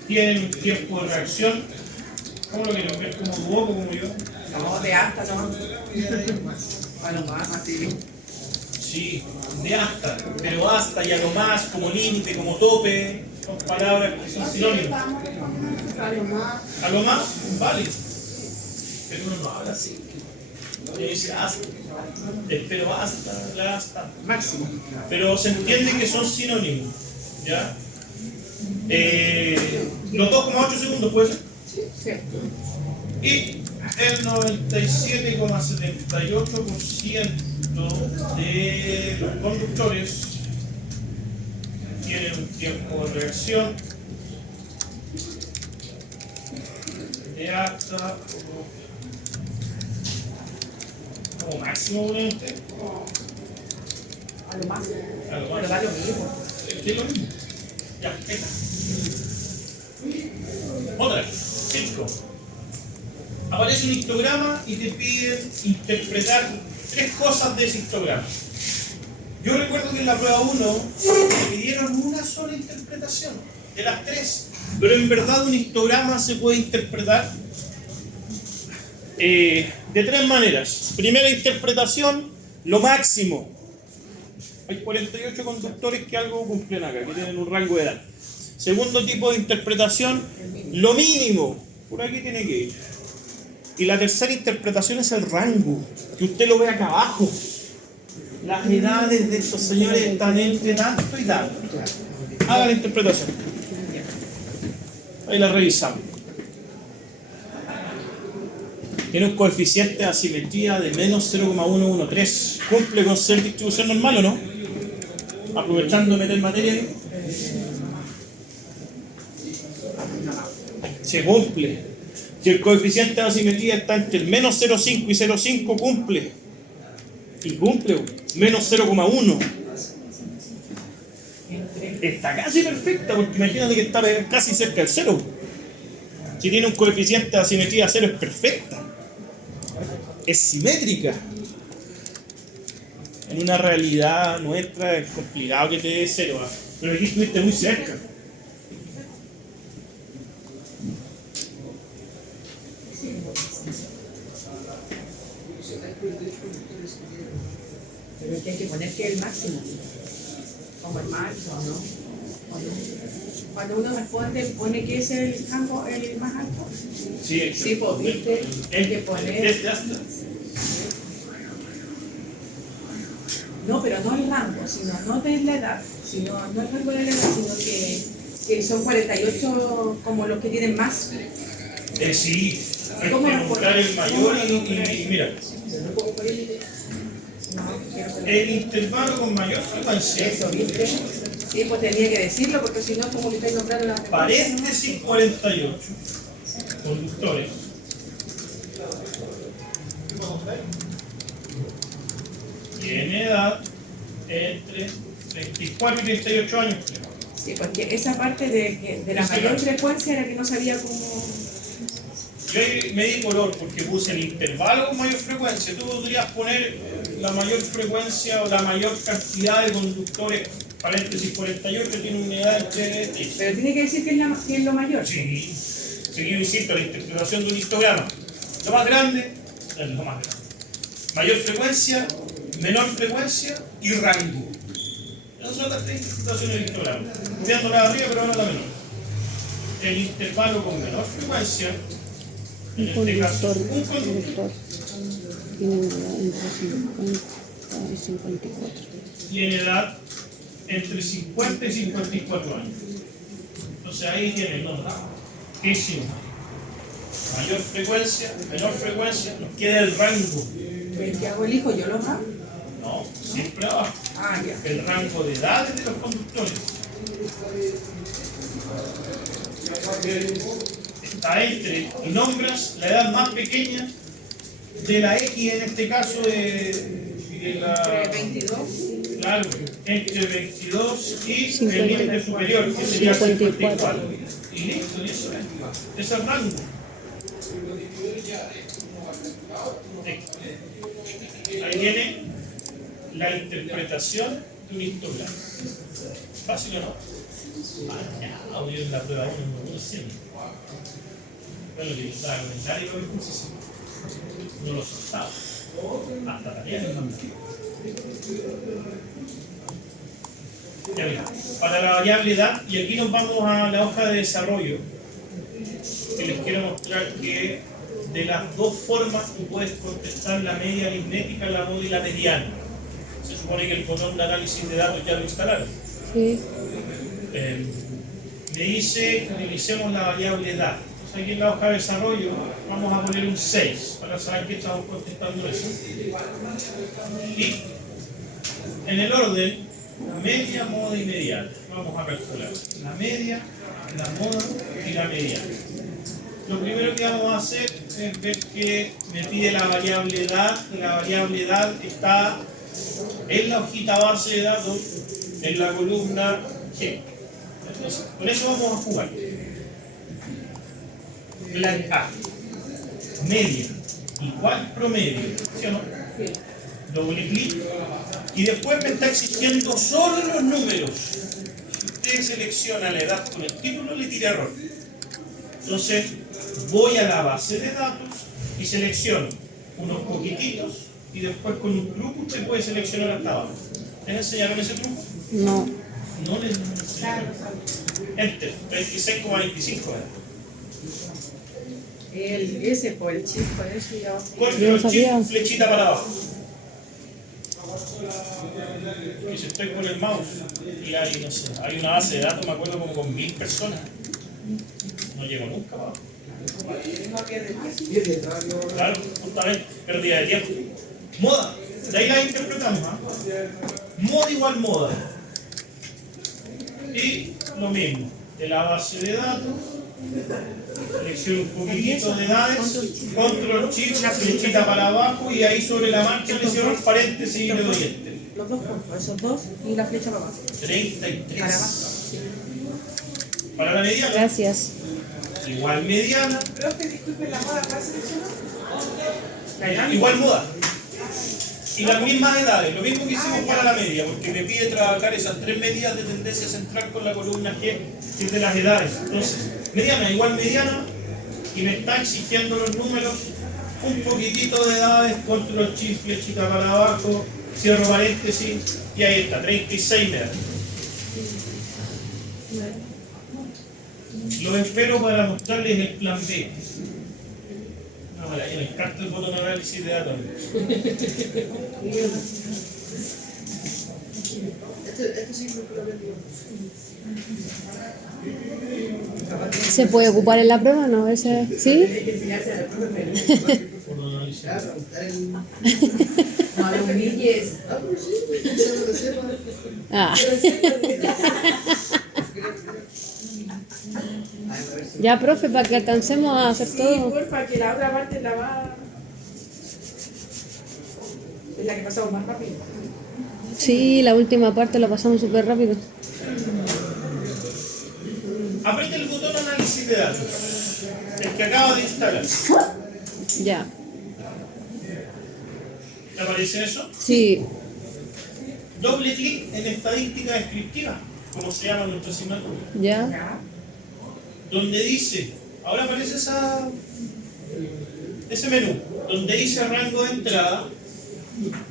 tienen un tiempo de reacción. ¿Cómo lo quieren ver? ¿Como tu o como yo? No, de hasta no. Para lo más, así. Sí, de hasta, pero hasta y a lo más, como límite, como tope, son palabras que son sinónimas. A lo más, vale. Pero uno no habla así. Uno dice hasta, espero hasta, la hasta. Máximo. Pero se entiende que son sinónimos. ¿Ya? Los 2,8 segundos puede ser. Sí. Y el 97,78% de los conductores tienen un tiempo de reacción de hasta como máximo obviamente A lo más. a lo Pero más. da lo mismo. Es lo mismo. Ya, ahí está. Otra, 5. Aparece un histograma y te piden interpretar 3 cosas de ese histograma. Yo recuerdo que en la prueba 1 me pidieron una sola interpretación de las 3, pero en verdad un histograma se puede interpretar de 3 maneras. Primera interpretación, lo máximo. Hay 48 conductores que algo cumplen acá, que tienen un rango de edad. Segundo tipo de interpretación, lo mínimo. Por aquí tiene que ir. Y la tercera interpretación es el rango, que usted lo ve acá abajo. Las edades de estos señores están entre tanto y tanto. Haga la interpretación. Ahí la revisamos. Tiene un coeficiente de asimetría de menos 0,113. ¿Cumple con ser distribución normal o no? Aprovechando meter materia ahí. Se cumple. Si el coeficiente de asimetría está entre el menos 0,5 y 0,5, cumple. Y cumple, menos 0,1. Está casi perfecta, porque imagínate que está casi cerca del 0. Si tiene un coeficiente de asimetría 0, es perfecta. Es simétrica. En una realidad nuestra es complicado que te dé 0, pero aquí estuviste muy cerca. Pero hay que poner que es el máximo. Como el máximo, ¿no? ¿O no? Cuando uno responde, pone que es el campo el más alto. Sí, pues viste, hay que poner. Desde hasta. No, pero no el rango, sino no de la edad, sino no el rango de la edad, sino que son 48 como los que tienen más. Sí, hay ¿Cómo que lo buscar pones? el mayor y mira, el intervalo con mayor frecuencia, Eso, ¿viste? Sí, pues tenía que decirlo porque si no, como que estáis nombrando las paréntesis 48 conductores. Tiene edad entre 34 y 38 años. Sí, porque esa parte de la Esa mayor parte. frecuencia era que no sabía cómo. Yo ahí me di color porque puse el intervalo con mayor frecuencia. Tú podrías poner la mayor frecuencia o la mayor cantidad de conductores, paréntesis 48, que tiene una edad entre X. Pero tiene que decir que es lo mayor. Sí, seguido insisto, la interpretación de un histograma. Lo más grande es lo más grande. Mayor frecuencia, menor frecuencia y rango. Esas son las tres interpretaciones del histograma. Cuidando la de arriba, pero no la menor. El intervalo con menor frecuencia, en este caso, un conductor, Tiene una edad entre 50 y 54. tiene edad entre 50 y 54 años. Entonces ahí tiene el nombre. ¿Qué hicimos? Mayor frecuencia, menor frecuencia, nos queda el rango. ¿El que hago el hijo yo lo hago? No, siempre abajo. Ah, ya. El rango de edades de los conductores. Está entre, y nombras la edad más pequeña de la X, en este caso de la... Entre 22. Claro, entre 22 y el límite superior, que sería 54. Y listo, y eso es el rango. Ahí viene la interpretación de un histograma. ¿Fácil o no? Ah, hoy en la prueba 1 siempre. Bueno, que yo estaba comentario con el curso, no lo soltaba. Hasta también el nombre. Ya mira, para la variable edad, y aquí nos vamos a la hoja de desarrollo, que les quiero mostrar que de las dos formas tú puedes contestar la media aritmética, la moda y la mediana. Se supone que el botón de análisis de datos ya lo instalaron. Sí. Me dice que utilicemos la variable edad. Entonces aquí en la hoja de desarrollo vamos a poner un 6 para saber que estamos contestando eso. Y en el orden, media, moda y mediana. Vamos a calcular la media, la moda y la mediana. Lo primero que vamos a hacer es ver que me pide la variable edad. La variable edad está en la hojita base de datos, en la columna G. Entonces, con eso vamos a jugar. La A, media, igual promedio, ¿sí o no? Doble clic. Y después me está exigiendo solo los números. Si usted selecciona la edad con el título, le tira error. Entonces, voy a la base de datos y selecciono unos poquititos y después con un truco usted puede seleccionar hasta abajo. ¿Les enseñaron ese truco? No. No les enseñaron. Enter, 26,25. Ese por el chip, por eso ya. Control sabía. Shift, flechita para abajo. Y si estoy con el mouse y hay, no sé, hay una base de datos, me acuerdo como con 1000 personas. No llego nunca abajo. Claro, justamente, pérdida de tiempo. Moda, de ahí la interpretamos. ¿Ah? Moda igual moda. Y lo mismo, de la base de datos, selecciono un poquitito de edades, control shift, flechita para abajo y ahí sobre la marcha le cierro el paréntesis y le doy enter. Los dos puntos, esos dos y la flecha para abajo. 33. Para abajo. Para la mediana, Gracias. igual mediana, Profe, disculpe, la moda, ¿cuál seleccionó? igual moda. Y las mismas edades, lo mismo que hicimos para la media, porque me pide trabajar esas tres medidas de tendencia central con la columna G, que es de las edades. Entonces, mediana igual mediana, y me está exigiendo los números, un poquitito de edades, control shift, flechita para abajo, cierro paréntesis, y ahí está, 36 me da. Los espero para mostrarles el plan B. No, me encanta el botón de análisis de datos. ¿Se puede ocupar en la prueba? No, ese, ¿sí? No lo humilles. Ah. Ya, profe, para que alcancemos a hacer Sí, todo. porfa, que la otra parte la va. Es la que pasamos más rápido. Sí, la última parte la pasamos súper rápido. Aprieta el botón análisis de datos, el que acaba de instalar. Ya. ¿Te aparece eso? Sí. Doble clic en estadística descriptiva, como se llama nuestra asignatura. Ya. Donde dice, ahora aparece ese menú, donde dice rango de entrada,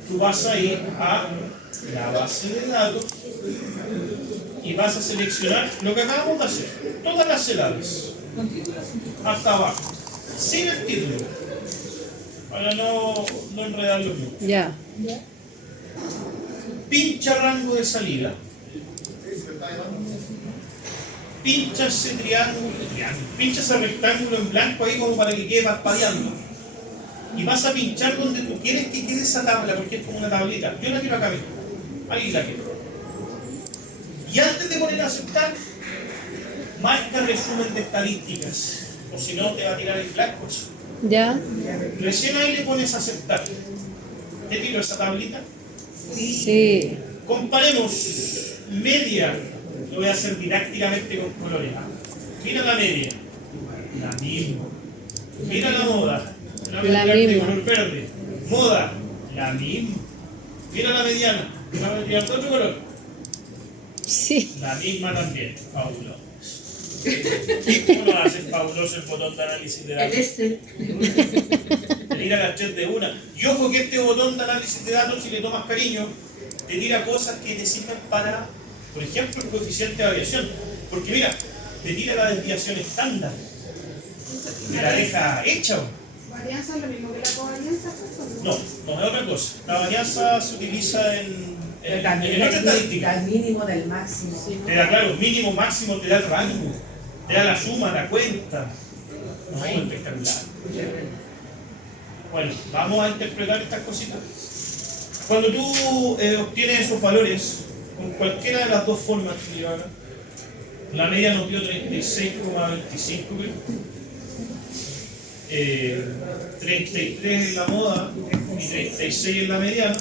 tú vas a ir a la base de datos y vas a seleccionar lo que acabamos de hacer, todas las celdas, hasta abajo, sin el título, para no enredarlo mucho. Ya. Pincha rango de salida. Pincha ese triángulo, pincha ese rectángulo en blanco ahí como para que quede parpadeando. Y vas a pinchar donde tú quieres que quede esa tabla, porque es como una tablita. Yo la quiero acá mismo. Ahí la quiero. Y antes de poner a aceptar, marca resumen de estadísticas. O si no, te va a tirar el blanco. Ya. Recién ahí le pones a aceptar. ¿Te tiro esa tablita? Sí. Comparemos media. Lo voy a hacer didácticamente con colores. Mira la media. La misma. Mira la moda. La La de misma. color verde. Moda. La misma. Mira la mediana. La voy a tirar de otro color. Sí. La misma también. Fabuloso. ¿Cómo no haces fabuloso el botón de análisis de datos? Te tira las tres de una. Y ojo que este botón de análisis de datos, si le tomas cariño, te tira cosas que te sirven para, por ejemplo, el coeficiente de variación. Porque mira, te tira la desviación estándar. Te la deja hecha. ¿Varianza es lo mismo que la covarianza? No, no es otra cosa. La varianza se utiliza en otra estadística. Al mínimo del máximo. Te da, claro, mínimo, máximo, te da el rango, te da la suma, la cuenta. No, espectacular. Bueno, vamos a interpretar estas cositas. Cuando tú obtienes esos valores, con cualquiera de las dos formas que yo haga, la media nos dio 36,25, 33 en la moda y 36 en la mediana.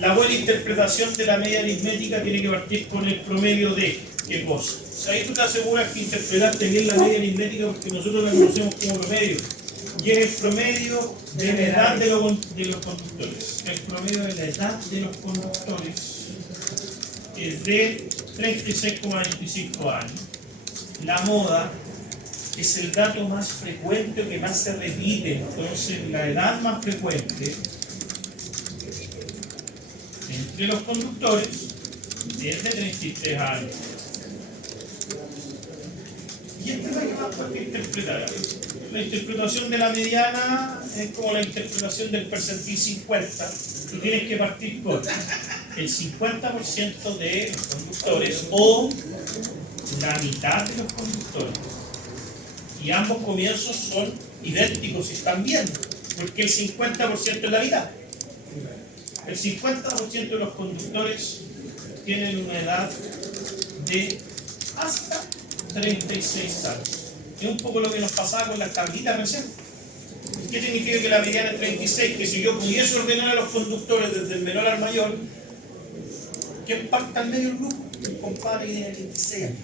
La buena interpretación de la media aritmética tiene que partir con el promedio de qué cosa. O sea, ahí tú te aseguras que interpretaste bien la media aritmética porque nosotros la conocemos como promedio. Y es el promedio de la edad de los conductores. El promedio de la edad de los conductores es de 36,25 años. La moda es el dato más frecuente o que más se repite. Entonces, la edad más frecuente entre los conductores es de 33 años. Y esta es la que más hay que interpretar. La interpretación de la mediana es como la interpretación del percentil 50 y tienes que partir con el 50% de los conductores o la mitad de los conductores. Y ambos comienzos son idénticos y están bien, porque el 50% es la mitad. El 50% de los conductores tienen una edad de hasta 36 años. Es un poco lo que nos pasaba con las tablitas recién. ¿Qué significa que la mediana es 36? Que si yo pudiese ordenar a los conductores desde el menor al mayor, ¿quién pacta al medio del grupo? El compadre que tiene 36 años.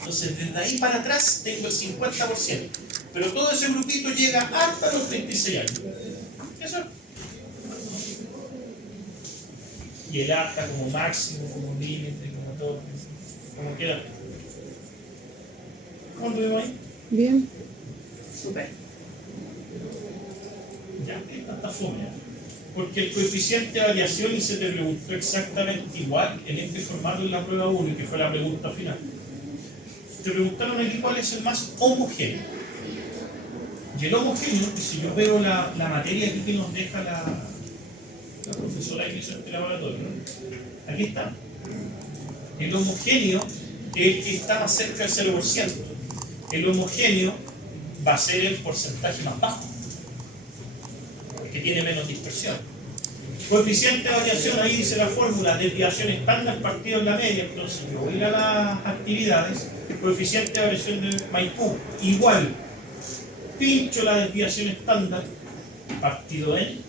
Entonces, desde ahí para atrás tengo el 50%. Pero todo ese grupito llega hasta los 36 años. Eso es. Y el acta como máximo, como límite, como todo, como quiera. ¿Cómo lo vemos ahí? Bien. Súper. Ya, esta está fome. Porque el coeficiente de variación y se te preguntó exactamente igual en este formato en la prueba 1, que fue la pregunta final. Te preguntaron aquí cuál es el más homogéneo. Y el homogéneo, que si yo veo la materia aquí que nos deja la profesora que hizo este laboratorio, ¿no? Aquí está. El homogéneo es el que está más cerca del 0%. El homogéneo va a ser el porcentaje más bajo, que tiene menos dispersión. Coeficiente de variación, ahí dice la fórmula, desviación estándar partido en la media. Entonces yo voy a ir a las actividades, coeficiente de variación de Maipú, igual, pincho la desviación estándar partido en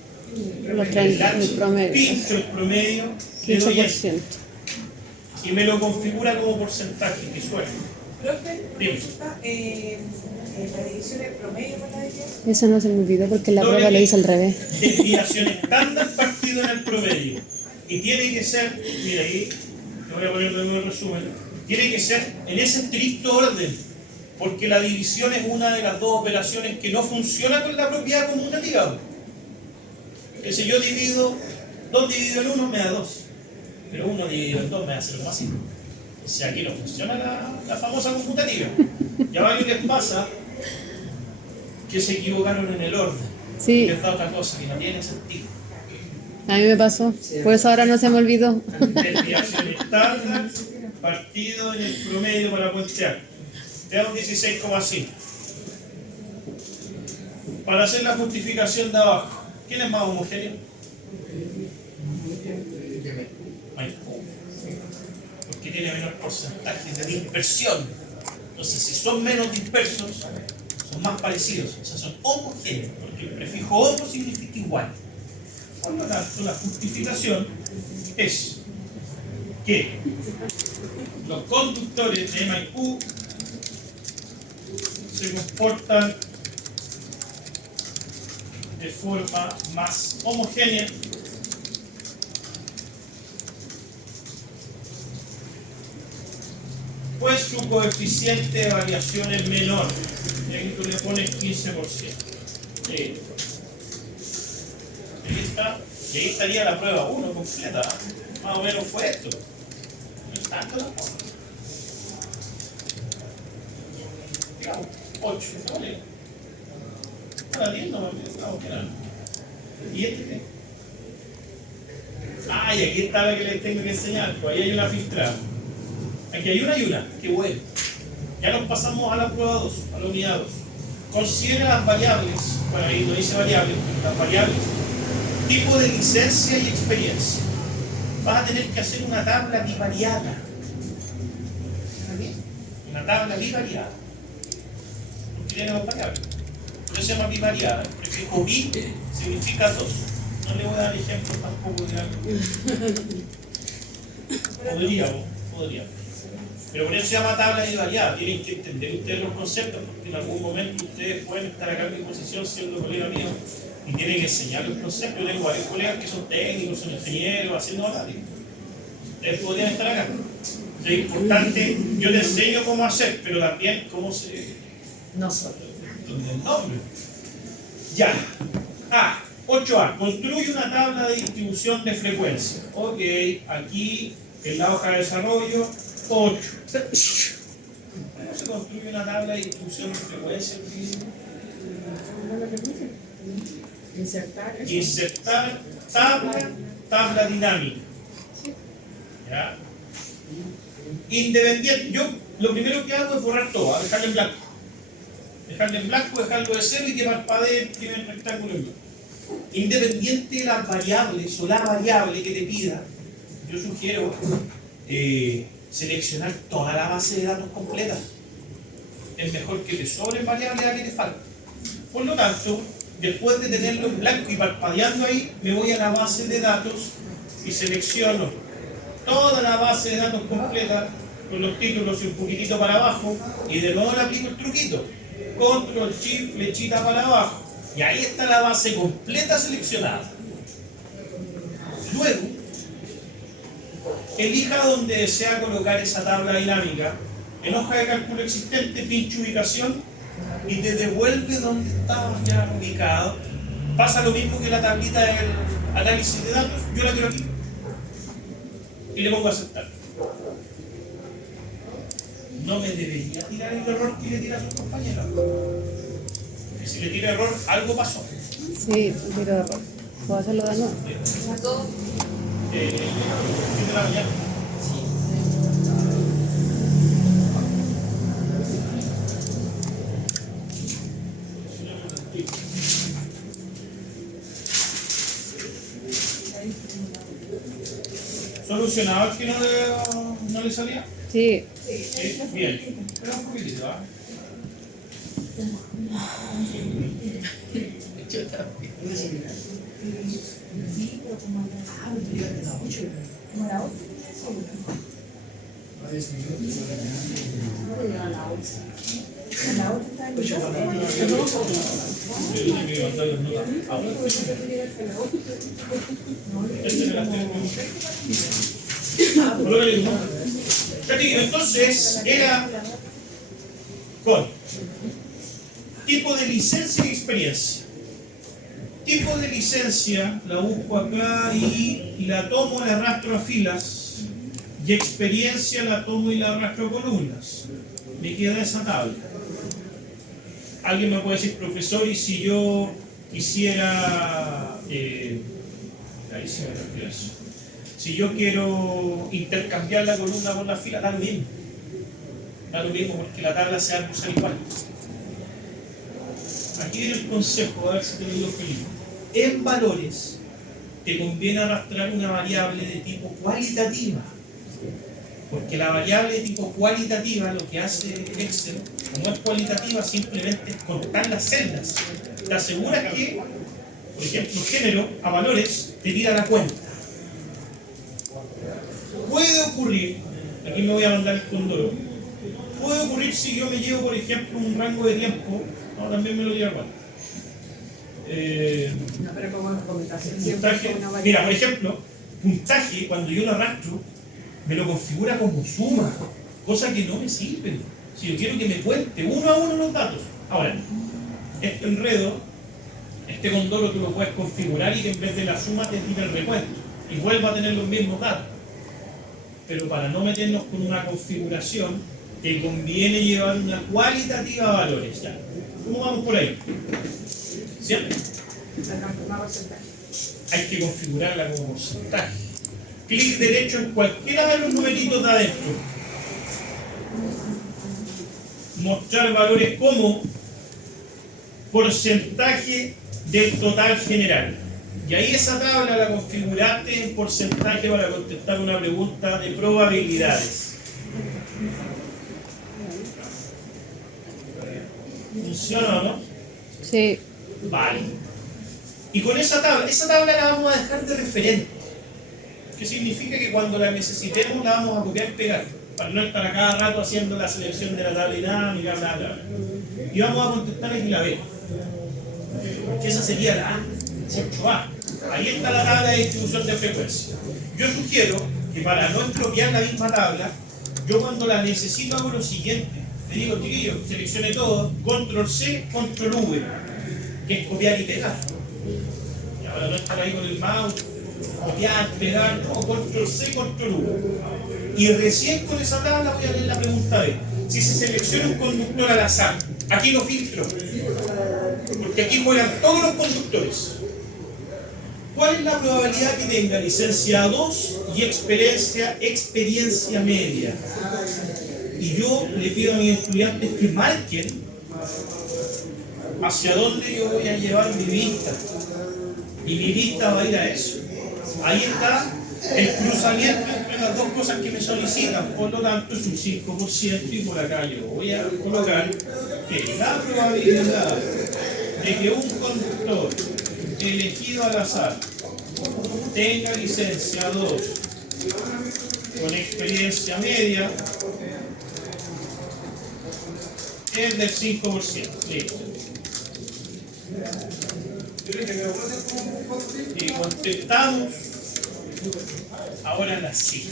Los 30, el promedio. pincho el promedio, le doy eso 15%. y me lo configura como porcentaje, que suena. Profe, Dime. consulta, la división del promedio con la desviación. Eso no se me olvidó porque la Doble prueba lo hice al revés. Desviación estándar partido en el promedio. Y tiene que ser, mira ahí, te voy a poner de nuevo el resumen, tiene que ser en ese estricto orden, porque la división es una de las dos operaciones que no funciona con la propiedad conmutativa. Que si yo divido, 2 dividido en 1 me da 2, pero 1 dividido en 2 me da 0,5. O sea, aquí no funciona la famosa conmutativa. Y a varios les pasa que se equivocaron en el orden. Sí, Les da otra cosa que no tiene sentido. a mí me pasó. Por eso ahora no se me olvidó. Desviación estándar partido en el promedio para puentear. Te da un 16,5. Para hacer la justificación de abajo, ¿quién es más homogéneo? Maipú. Porque tiene menor porcentaje de dispersión. Entonces, si son menos dispersos, son más parecidos, o sea, son homogéneos, porque el prefijo homo significa igual. Por lo tanto, la justificación es que los conductores de M y Q se comportan de forma más homogénea pues su coeficiente de variación es menor. Y ahí tú le pones 15%. Ahí está. Y ahí estaría la prueba 1 completa. Más o menos fue esto. No es tanto tampoco. Digamos, 8. ¿Vale? Para 10 no me estamos quedando. ¿Y este qué? Ah, y aquí está la que les tengo que enseñar. Pues ahí hay una filtrada. Aquí hay una, qué bueno. Ya nos pasamos a la prueba 2, a la unidad 2. Considera las variables, bueno ahí no dice variables, pero las variables, tipo de licencia y experiencia. Vas a tener que hacer una tabla bivariada. Una tabla bivariada. Porque tiene dos variables. Por eso se llama bivariada. El prefijo bi significa 2. No le voy a dar ejemplos tampoco de algo. Podríamos. Pero por eso se llama tabla bivariada. Tienen que entender ustedes los conceptos, porque en algún momento ustedes pueden estar acá en mi posición siendo colega mío y tienen que enseñar los conceptos. Yo tengo varios colegas que son técnicos, son ingenieros, haciendo análisis. Ustedes podrían estar acá. Es importante, yo te enseño cómo hacer, pero también cómo se... Nosotros. El nombre. Ya. 8A. Construye una tabla de distribución de frecuencia. Ok, aquí en la hoja de desarrollo, 8. ¿Cómo se construye una tabla de distribución de frecuencia? Insertar tabla dinámica. ¿Ya? Independiente. Yo lo primero que hago es borrar todo, dejarlo en blanco. Dejarlo de cero y que parpadee el primer rectángulo en blanco. Independiente de las variables o la variable que te pida, yo sugiero seleccionar toda la base de datos completa. Es mejor que te sobren variables a que te falten. Por lo tanto, después de tenerlo en blanco y parpadeando ahí, me voy a la base de datos y selecciono toda la base de datos completa con los títulos y un poquitito para abajo y de nuevo le aplico el truquito. Control Shift, flechita para abajo. Y ahí está la base completa seleccionada. Luego, elija donde desea colocar esa tabla dinámica. En hoja de cálculo existente, pinche ubicación y te devuelve donde estabas ya ubicado. Pasa lo mismo que la tablita del análisis de datos. Yo la quiero aquí. Y le pongo a aceptar. No me debería tirar el error que le tira a sus compañeros. Porque si le tira error, algo pasó. Sí, tiro de error. ¿Puedo hacerlo de nuevo? De la mañana. ¿Solucionado el que no le salía? Sí. Sí, bien. Espera un poquitito, ¿ah? Sí, pero como a las 8. Como a las 8. No llega a la 11. A las 8 está en mi casa. Entonces era con tipo de licencia y experiencia. Tipo de licencia la busco acá y la tomo, la arrastro a filas. Y experiencia la tomo y la arrastro a columnas. Me queda esa tabla. Alguien me puede decir, profesor, y si yo quisiera, ahí se me cambió eso. Si yo quiero intercambiar la columna por la fila, da lo mismo. Da lo mismo porque la tabla se va a usar igual. Aquí viene el consejo, a ver si te lo digo feliz. En valores te conviene arrastrar una variable de tipo cualitativa. Porque la variable de tipo cualitativa lo que hace Excel, como es cualitativa, simplemente es contar las celdas. Te aseguras que, por ejemplo, género a valores te tira la cuenta. Puede ocurrir, aquí me voy a mandar el condoro, puede ocurrir si yo me llevo, por ejemplo, un rango de tiempo, no, también me lo llevo igual. No, pero como argumentación siempre Puntaje, fue una variable. mira, por ejemplo, puntaje, cuando yo lo arrastro, me lo configura como suma, cosa que no me sirve. Si yo quiero que me cuente uno a uno los datos. Ahora, este enredo, este condoro tú lo puedes configurar y que en vez de la suma te tire el recuento y vuelva a tener los mismos datos. Pero para no meternos con una configuración, te conviene llevar una cualitativa a valores. ¿Ya? ¿Cómo vamos por ahí? ¿Siempre? La transformaba porcentaje. Hay que configurarla como porcentaje. Clic derecho en cualquiera de los numeritos de adentro. Mostrar valores como porcentaje del total general. Y ahí esa tabla la configuraste en porcentaje para contestar una pregunta de probabilidades. ¿Funciona o no? Sí. Vale. Y con esa tabla la vamos a dejar de referente. Que significa que cuando la necesitemos la vamos a copiar y pegar. Para no estar a cada rato haciendo la selección de la tabla dinámica, bla, bla. Y vamos a contestar en la B. Porque esa sería la A. ¿Cierto? A. Ahí está la tabla de distribución de frecuencia. Yo sugiero que para no estropear la misma tabla, yo cuando la necesito hago lo siguiente. Le digo, chiquillos, seleccione todo, control C, control V, que es copiar y pegar. Y ahora no estar ahí con el mouse, copiar, pegar, no, control C, control V. Y recién con esa tabla voy a leer la pregunta B. Si se selecciona un conductor al azar, aquí lo filtro, porque aquí juegan todos los conductores. ¿Cuál es la probabilidad que tenga licencia 2 y experiencia media? Y yo le pido a mis estudiantes que marquen hacia dónde yo voy a llevar mi vista. Y mi vista va a ir a eso. Ahí está el cruzamiento entre las dos cosas que me solicitan. Por lo tanto, es un 5%. Y por acá yo voy a colocar que la probabilidad de que un conductor elegido al azar tenga licencia 2 con experiencia media es del 5%. Listo. Y contestamos ahora la C.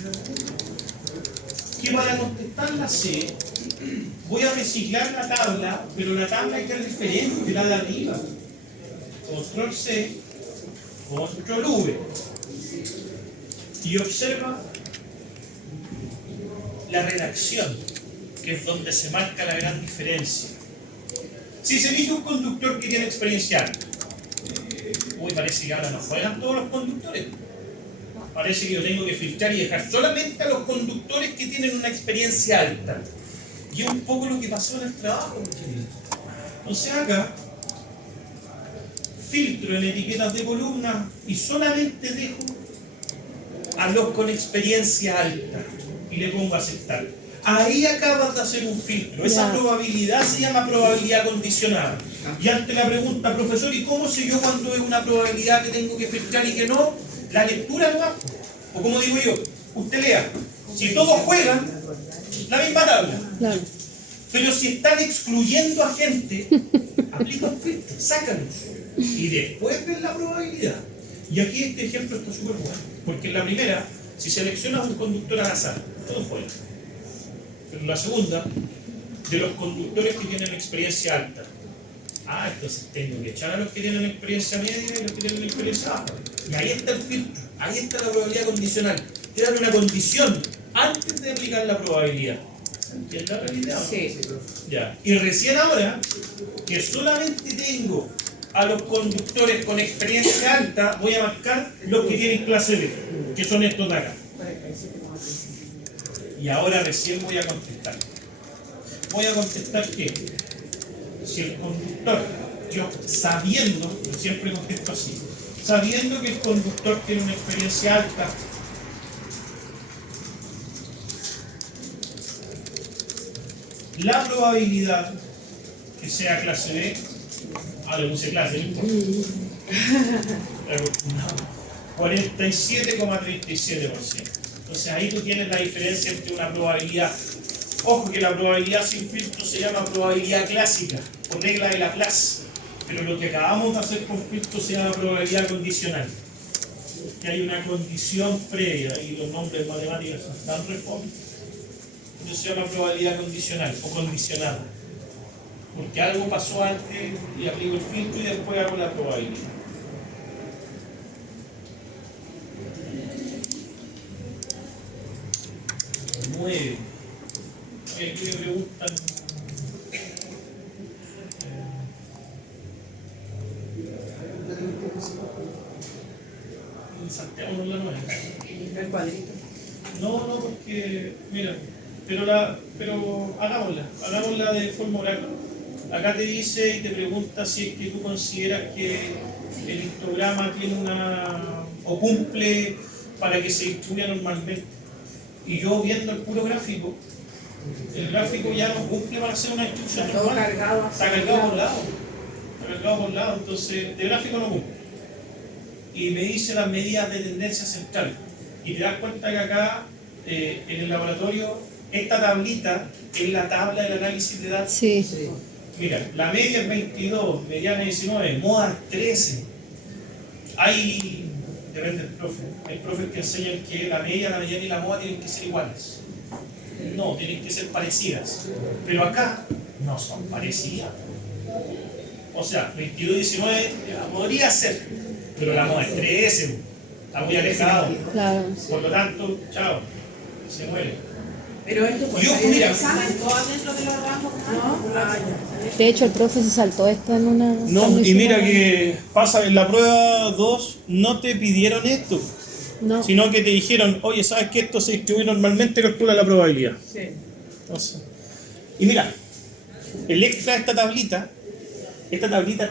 Que para contestar la C voy a reciclar la tabla, pero la tabla hay que es diferente, la de arriba. Control C, control V. Y observa la redacción, que es donde se marca la gran diferencia. Si se elige un conductor que tiene experiencia alta, uy, parece que ahora no juegan todos los conductores. Parece que yo tengo que filtrar y dejar solamente a los conductores que tienen una experiencia alta. Y es un poco lo que pasó en el trabajo. Entonces acá filtro en etiquetas de columna y solamente dejo a los con experiencia alta y le pongo aceptar. Ahí acabas de hacer un filtro. Esa Ya. probabilidad se llama probabilidad condicionada. Y ante la pregunta, profesor, ¿y cómo sé yo cuando es una probabilidad que tengo que filtrar y que no? La lectura no va. O como digo yo, usted lea. Si todos juegan, la misma tabla. Claro. Pero si están excluyendo a gente, aplica un filtro, sácalos. Y después ven la probabilidad. Y aquí este ejemplo está súper bueno. Porque en la primera, si seleccionas un conductor al azar, todos juegan. Pero en la segunda, de los conductores que tienen experiencia alta. Entonces tengo que echar a los que tienen experiencia media y los que tienen experiencia baja. Y ahí está el filtro, ahí está la probabilidad condicional. Te dan una condición antes de aplicar la probabilidad. ¿Se entiende la realidad? Sí. Ya. Y recién ahora, que solamente tengo a los conductores con experiencia alta, voy a marcar los que tienen clase B, que son estos de acá. Y ahora recién voy a contestar. Voy a contestar que si el conductor, yo sabiendo, yo siempre contesto así, sabiendo que el conductor tiene una experiencia alta, la probabilidad que sea clase B, le puse clase, no importa. 47,37%. Entonces ahí tú tienes la diferencia entre una probabilidad. Ojo que la probabilidad sin filtro se llama probabilidad clásica, por regla de Laplace. Pero lo que acabamos de hacer con filtro se llama probabilidad condicional. Que hay una condición previa y los nombres matemáticos son tan reformados. Eso se llama probabilidad condicional o condicionada. Porque algo pasó antes y aplico el filtro y después hago la probabilidad. Nueve. Aquí me preguntan. Santiago no es la 9. El cuadrito. No, porque, mira, pero hagámosla de forma oral. Acá te dice y te pregunta si es que tú consideras que el histograma tiene o cumple para que se distribuya normalmente. Y yo viendo el puro gráfico, el gráfico ya no cumple para hacer una distribución Está todo normal. cargado. Está cargado por lado. Está cargado por lado, entonces de gráfico no cumple. Y me dice las medidas de tendencia central. Y te das cuenta que acá, en el laboratorio, esta tablita es la tabla del análisis de datos. Sí. Mira, la media es 22, mediana 19, moda 13. Hay, depende del profe, hay profes que enseñan que la media, la mediana y la moda tienen que ser iguales. No, tienen que ser parecidas. Pero acá no son parecidas. O sea, 22 y 19 podría ser, pero la moda es 13, está muy alejado. Claro. Por lo tanto, chao, se muere. Pero esto puede Yo, salir en el mira, examen. Todas dentro de los rangos. ¿No? Ya. De hecho, el profe se saltó esto en una... No, y mira que pasa en la prueba 2 no te pidieron esto, No. sino que te dijeron, oye, ¿sabes que esto se distribuye normalmente? Calcula la probabilidad. Sí. Entonces, y mira, el extra de esta tablita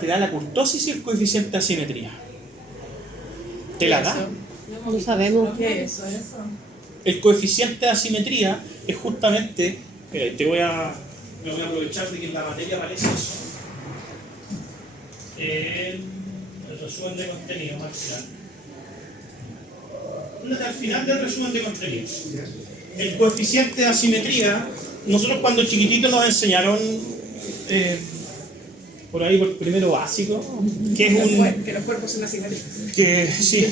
te da la kurtosis y el coeficiente de asimetría. Te la da. No sabemos. ¿Qué es eso? El coeficiente de asimetría es justamente, mira, me voy a aprovechar de que en la materia aparece eso. El resumen de contenido, más final. Al final del resumen de contenido. El coeficiente de asimetría, nosotros cuando chiquititos nos enseñaron, por ahí por primero básico, que es Que los cuerpos son asimétricos. sí,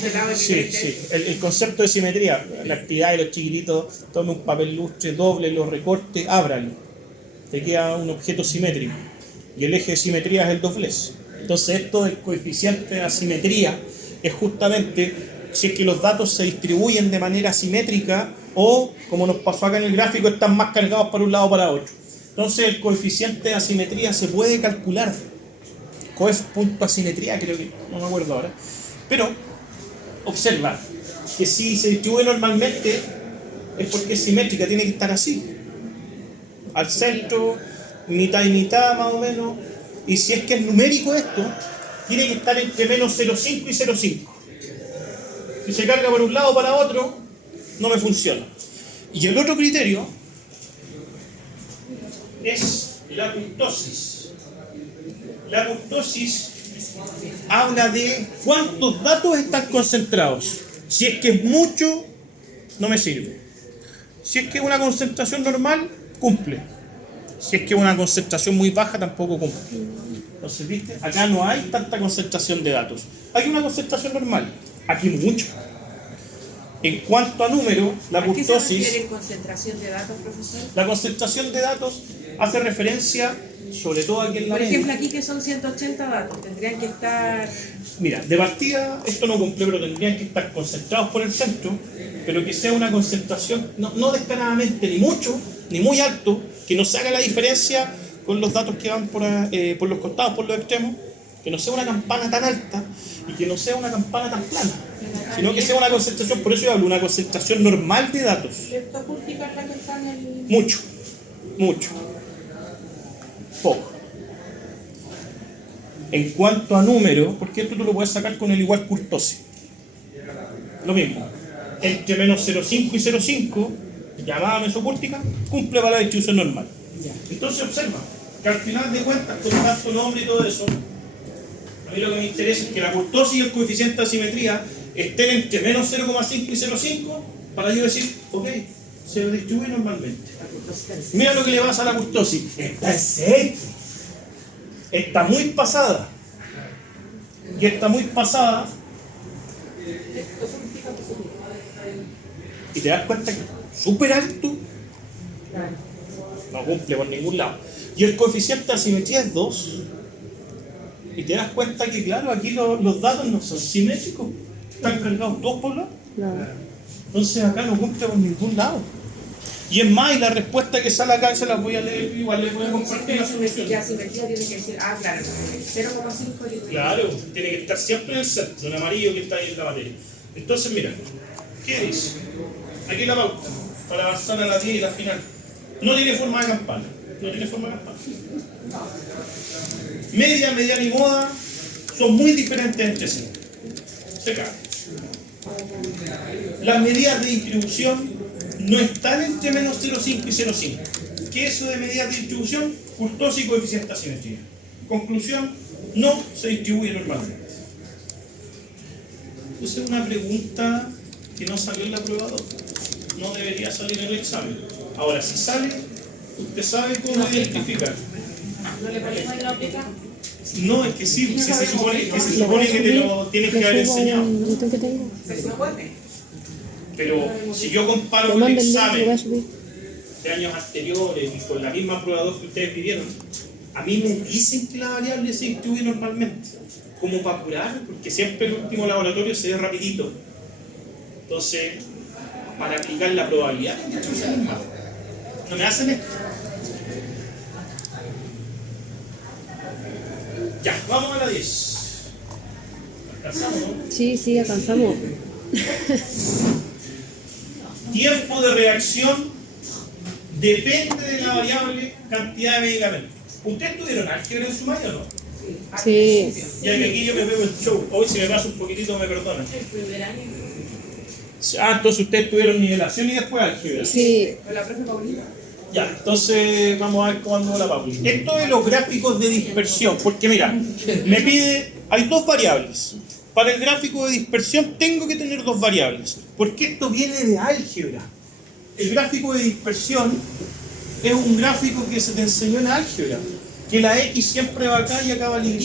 el concepto de simetría, la actividad de los chiquititos, tome un papel lustre, doble, lo recorte, ábralo, te queda un objeto simétrico y el eje de simetría es el doblez. Entonces esto del coeficiente de asimetría es justamente si es que los datos se distribuyen de manera simétrica o, como nos pasó acá en el gráfico, están más cargados para un lado o para otro. Entonces el coeficiente de asimetría se puede calcular. Punto asimetría, creo que, no me acuerdo ahora. Pero observa que si se distribuye normalmente es porque es simétrica, tiene que estar así. Al centro, mitad y mitad más o menos. Y si es que es numérico esto, tiene que estar entre menos 0,5 y 0,5. Si se carga por un lado o para otro, no me funciona. Y el otro criterio es la kurtosis. La kurtosis habla de cuántos datos están concentrados. Si es que es mucho, no me sirve. Si es que es una concentración normal, cumple. Si es que es una concentración muy baja, tampoco cumple. Entonces, ¿viste? Acá no hay tanta concentración de datos. Hay una concentración normal. Aquí mucho. En cuanto a número, la ¿A qué se kurtosis... refiere en concentración de datos, profesor? La concentración de datos hace referencia, sobre todo aquí en la Por media. ejemplo, aquí que son 180 datos, tendrían que estar... Mira, de partida esto no cumple, pero tendrían que estar concentrados por el centro, pero que sea una concentración, no descaradamente ni mucho, ni muy alto, que no se haga la diferencia con los datos que van por los costados, por los extremos, que no sea una campana tan alta y que no sea una campana tan plana, sino que sea una concentración, por eso yo hablo, una concentración normal de datos. Leptocúrtica es la que está en el... Mucho, mucho, poco. En cuanto a número, porque esto tú lo puedes sacar con el igual kurtosis. Lo mismo. Entre menos 0,5 y 0,5, llamada mesocúrtica, cumple para la distribución normal. Entonces observa que al final de cuentas, con tanto nombre y todo eso, a mí lo que me interesa es que la kurtosis y el coeficiente de asimetría estén entre menos 0,5 y 0,5 para yo decir, ok, se distribuye normalmente. Mira lo que le pasa a la kurtosis. Está en 6. Está muy pasada. Y está muy pasada. Y te das cuenta que es súper alto. No cumple por ningún lado. Y el coeficiente de asimetría es 2. Y te das cuenta que, claro, aquí los datos no son simétricos. Están cargados todos por lado. Claro. Entonces acá no cumple por ningún lado. Y es más, y la respuesta que sale acá se la voy a leer, igual les voy a compartir la solución. Ya asimetría tiene que decir, claro, 0,5. Claro, tiene que estar siempre en el centro, en amarillo que está ahí en la materia. Entonces, mira, ¿qué dice? Aquí la pauta, para avanzar a la 10 y la final. No tiene forma de campana. No tiene forma de campana. Media, mediana y moda son muy diferentes entre sí. Se cae. Las medidas de distribución no están entre menos 0,5 y 0,5. ¿Qué es eso de medidas de distribución? Kurtosis y coeficiente de asimetría. Conclusión, no se distribuye normalmente. Esa es una pregunta que no salió en la prueba 2. No debería salir en el examen. Ahora, si sale, usted sabe cómo identificar. ¿No le ponemos en la óptica? No, es que sí, si se supone que te lo tienes que haber enseñado. ¿Lo que tengo? Se supone. Pero si yo comparo Lo el mando el link, lo voy a examen subir. de años anteriores y con la misma prueba 2 que ustedes pidieron, a mí me dicen que la variable se distribuye normalmente. Como para curar, porque siempre el último laboratorio se ve rapidito. Entonces, para aplicar la probabilidad de distribución normal. ¿No me hacen esto? Ya, vamos a la 10. ¿Alcanzamos, no? Sí, alcanzamos. Tiempo de reacción depende de la variable cantidad de medicamentos. ¿Ustedes tuvieron álgebra en su mañana o no? Sí. Ya que aquí yo me veo el show. Hoy si me paso un poquitito me perdonan. El primer año. Entonces ustedes tuvieron nivelación y después álgebra. Sí. Con la profe Paulina. Ya, entonces vamos a ver cómo anda la Pauli. Esto de los gráficos de dispersión, porque mira, me pide, hay dos variables. Para el gráfico de dispersión tengo que tener dos variables, porque esto viene de álgebra. El gráfico de dispersión es un gráfico que se te enseñó en álgebra, que la X siempre va acá y acá va la Y,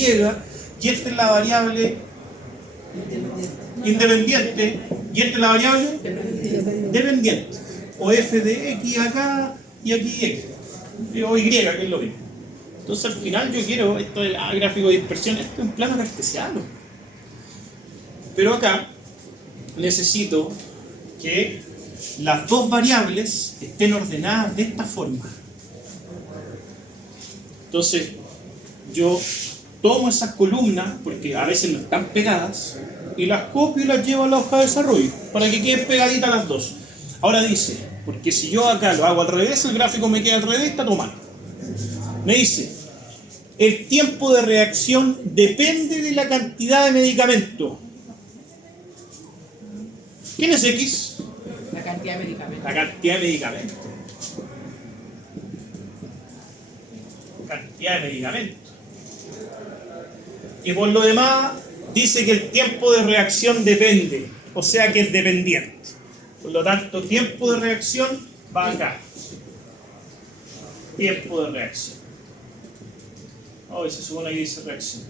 y esta es la variable independiente, y esta es la variable dependiente, o f de X acá y aquí X, o Y, que es lo mismo. Entonces al final yo quiero, esto del gráfico de dispersión, esto en plano cartesiano. Pero acá necesito que las dos variables estén ordenadas de esta forma. Entonces yo tomo esas columnas, porque a veces no están pegadas, y las copio y las llevo a la hoja de desarrollo, para que queden pegaditas las dos. Ahora dice, porque si yo acá lo hago al revés, el gráfico me queda al revés, está todo mal. Me dice, el tiempo de reacción depende de la cantidad de medicamento. ¿Quién es X? La cantidad de medicamentos. La cantidad de medicamentos. cantidad de medicamentos. Y por lo demás, dice que el tiempo de reacción depende, o sea que es dependiente. Por lo tanto, tiempo de reacción va acá. Tiempo de reacción. Oh, se supone que dice reacción.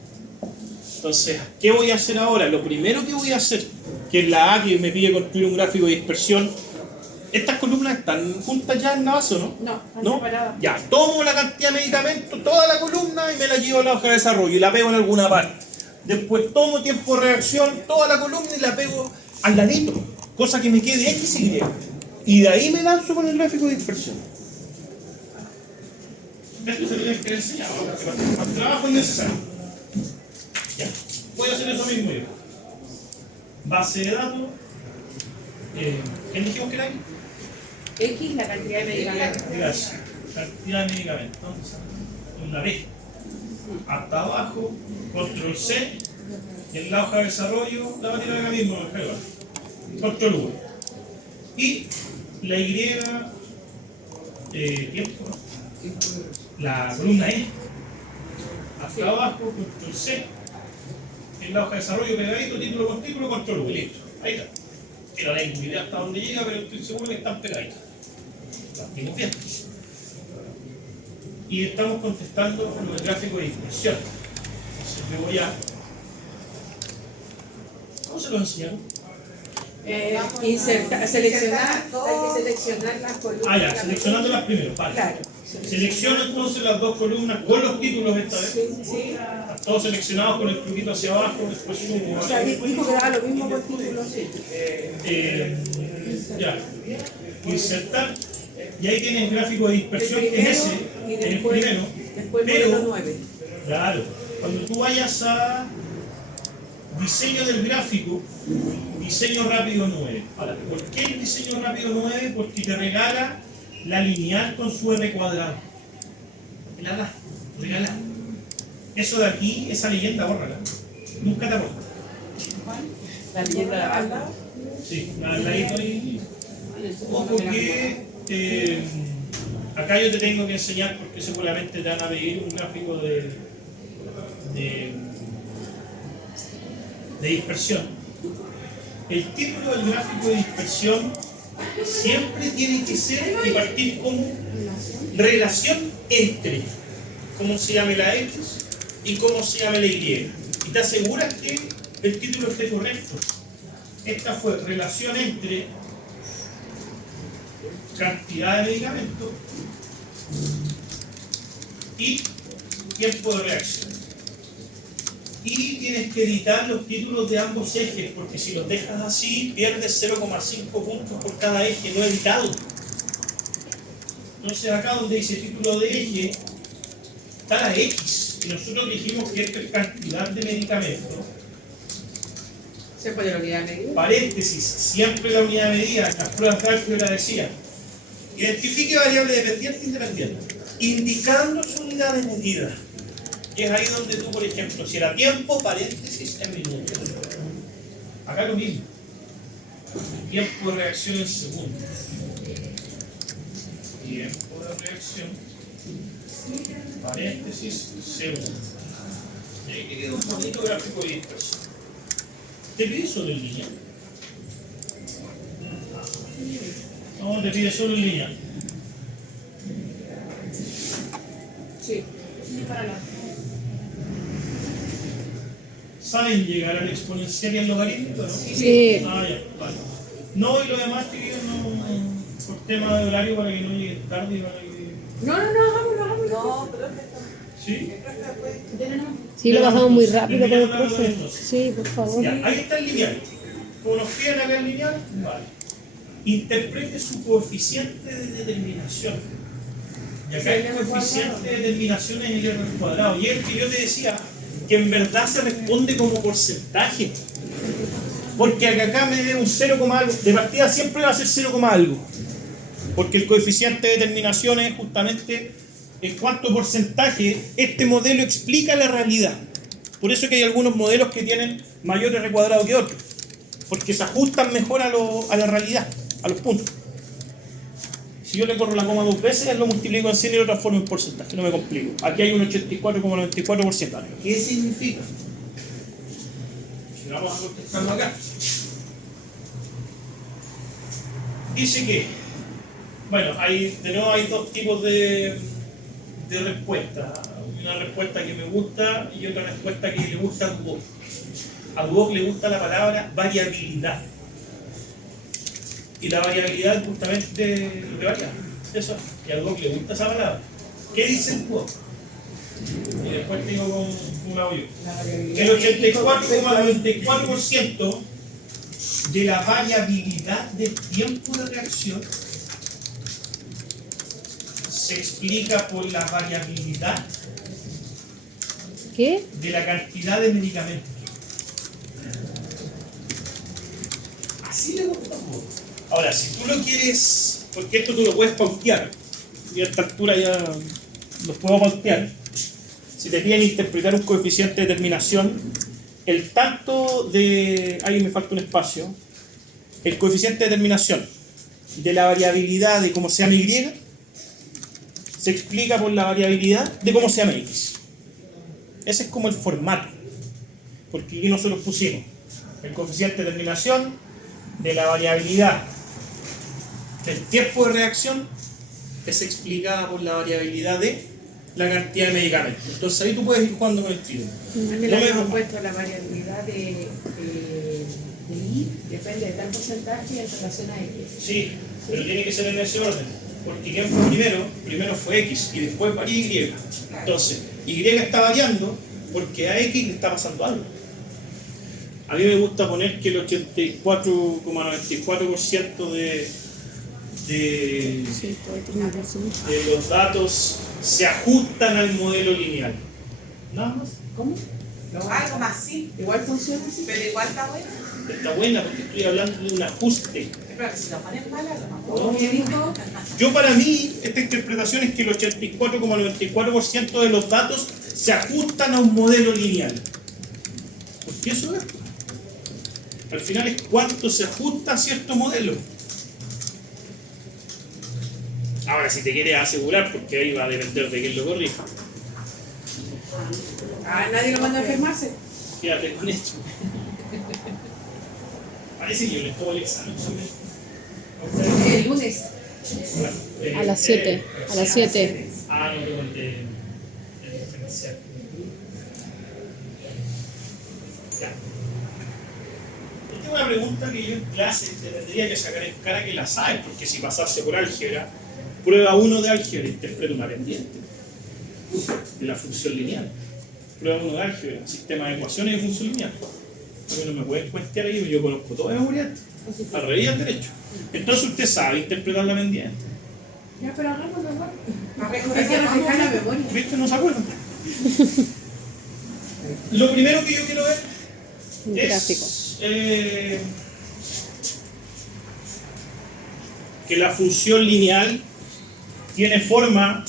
Entonces, ¿qué voy a hacer ahora? Lo primero que voy a hacer, que es la A que me pide construir un gráfico de dispersión. ¿Estas columnas están juntas ya en la base o no? No, están ¿No? separadas. Ya, tomo la cantidad de medicamentos, toda la columna y me la llevo a la hoja de desarrollo y la pego en alguna parte. Después tomo tiempo de reacción, toda la columna y la pego al ladito, cosa que me quede X y Y. Y de ahí me lanzo con el gráfico de dispersión. Esto se lo tienes que enseñar, porque para el trabajo es necesario. Ya, voy a hacer eso mismo yo. Base de datos. ¿Qué dijimos que era ahí? X, la cantidad de medicamentos. Gracias. Cantidad de medicamentos. Entonces, la B. Hasta abajo, control C. Y en la hoja de desarrollo, la va a tirar acá mismo, control V. Y la Y, tiempo. La columna E. Hasta abajo, control C. En la hoja de desarrollo, pegadito, título con título, control V. Listo. Ahí está. No tengo idea hasta dónde llega, pero estoy seguro que están pegaditos. Partimos bien. Y estamos contestando con el gráfico de dispersión. Entonces yo voy a... ¿Cómo se lo enseñaron? Seleccionar, hay que seleccionar las columnas. Ah, ya, seleccionándolas primero, vale. Claro. Selecciono entonces las dos columnas con los títulos esta vez. Sí. Todos seleccionados con el truquito hacia abajo, después subo. O sea, dijo que daba lo mismo con títulos, sí. Ya. Insertar. Y ahí tienes el gráfico de dispersión, que es ese, y el después, primero. después Pero, modelo 9. claro, cuando tú vayas a diseño del gráfico, diseño rápido 9. Ahora, ¿por qué el diseño rápido 9? Porque te regala la lineal con su R cuadrado. Te la da, regala. Eso de aquí, esa leyenda, bórrala. Nunca te aporta. La leyenda de abajo. Sí, al ladito ahí. Ojo que acá yo te tengo que enseñar, porque seguramente te van a pedir un gráfico de dispersión. El título del gráfico de dispersión siempre tiene que ser y partir con relación entre cómo se llame la X y cómo se llame la Y. Y te aseguras que el título esté correcto. Esta fue relación entre cantidad de medicamentos y tiempo de reacción. Y tienes que editar los títulos de ambos ejes, porque si los dejas así, pierdes 0,5 puntos por cada eje no editado. Entonces acá donde dice título de eje, está la X, y nosotros dijimos que esta es cantidad de medicamentos. ¿Se puede la unidad de medida? Paréntesis, siempre la unidad de medida, en las pruebas de cálculo la decía. Identifique variable dependiente e independiente, indicando su unidad de medida. Y es ahí donde tú, por ejemplo, si era tiempo, paréntesis en minutos. Acá lo mismo. Tiempo de reacción en segundos. Tiempo de reacción, paréntesis, segundos. Y ahí te queda un bonito gráfico de dispersión. ¿Te pide solo en línea? No, te pide solo en línea. Sí. ¿Saben llegar al exponencial y al logaritmo? ¿No? Sí. Ah, ya, vale. No, y lo demás, queridos, no, por tema de horario, para que no lleguen tarde y para que... No, hagámoslo. No, perfecto. ¿Sí? Sí, lo pasamos muy rápido con el profe. Sí, por favor. Ya, ahí está el lineal. Como nos piden acá el lineal, vale. Interprete su coeficiente de determinación. Y acá el coeficiente de determinación es el R cuadrado. Y es el que yo te decía, que en verdad se responde como porcentaje. Porque acá me dé un 0, algo. De partida siempre va a ser 0, algo. Porque el coeficiente de determinación es justamente en cuánto porcentaje este modelo explica la realidad. Por eso que hay algunos modelos que tienen mayor R cuadrado que otros. Porque se ajustan mejor a la realidad, a los puntos. Si yo le corro la coma 2 veces, lo multiplico en 100 y lo transformo en porcentaje, no me complico. Aquí hay un 84,94%. ¿Qué significa? Vamos a contestarlo acá. Dice que, bueno, de nuevo hay dos tipos de respuesta. Una respuesta que me gusta y otra respuesta que le gusta a Duboc. A Duboc le gusta la palabra variabilidad. Y la variabilidad es justamente lo que varía. Eso. Y a Duboc le gusta esa palabra. ¿Qué dice el Duboc? Y después tengo con un audio. El 84,94% de la variabilidad del tiempo de reacción se explica por la variabilidad ¿Qué? de la cantidad de medicamentos. Así le gusta. Ahora, si tú lo quieres, porque esto tú lo puedes pautear, y a esta altura ya los puedo pautear. Si te piden interpretar un coeficiente de determinación, el tanto de... ahí me falta un espacio. El coeficiente de determinación de la variabilidad de cómo se llama Y se explica por la variabilidad de cómo se llama X. Ese es como el formato. Porque aquí nosotros pusimos el coeficiente de determinación de la variabilidad del tiempo de reacción que se explica por la variabilidad de la cantidad de medicamentos. Entonces ahí tú puedes ir jugando con el tiro. Antes le habíamos puesto la variabilidad de I, depende de tal porcentaje en relación a X. Sí, pero tiene que ser en ese orden. Porque ¿quién fue primero? Primero fue X y después varía Y. Entonces, Y está variando porque a X le está pasando algo. A mí me gusta poner que el 84,94% de Sí, puede tener razón. los datos se ajustan al modelo lineal. Nada más. ¿Cómo? Algo más, sí. Igual funciona así. Pero igual está bueno. Está buena porque estoy hablando de un ajuste. Pero que si lo ponen mal, a lo mejor. No, ¿Qué dijo? Yo para mí, esta interpretación es que el 84,94% de los datos se ajustan a un modelo lineal. ¿Por qué eso es? Al final es cuánto se ajusta a cierto modelo. Ahora, si te quieres asegurar, porque ahí va a depender de quién lo corrija, Ah, nadie lo manda a enfermarse. quédate con esto. Parece que yo les pongo el examen también. El lunes. Bueno, A las 7. A las 7. Ah, no, tengo el diferencial. Ya. Esta es una pregunta que yo en clase te tendría que sacar en cara que la sabes, porque si pasaste por álgebra, prueba 1 de álgebra, interpreta una pendiente de la función lineal. Prueba 1 de álgebra, sistema de ecuaciones de función lineal. A mí no me pueden cuentear ahí, yo conozco todo de memoria, al revés y al derecho. Entonces usted sabe interpretar la pendiente. Ya, pero hagámoslo igual. Para Hay que reflejar la memoria. ¿Viste? ¿No se acuerdan? Lo primero que yo quiero ver Un es gráfico. Que la función lineal tiene forma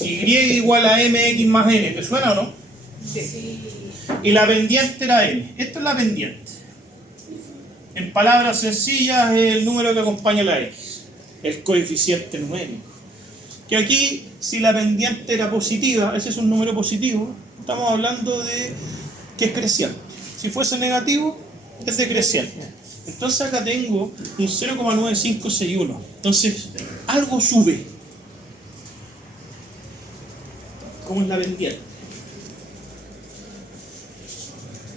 y igual a mx más n. ¿Te suena o no? Sí. Y la pendiente era n. Esta es la pendiente. En palabras sencillas, es el número que acompaña a la x, el coeficiente numérico. Que aquí, si la pendiente era positiva, ese es un número positivo, estamos hablando de que es creciente. Si fuese negativo, es decreciente. Entonces acá tengo un 0,9561. Entonces, algo sube. ¿Cómo es la pendiente?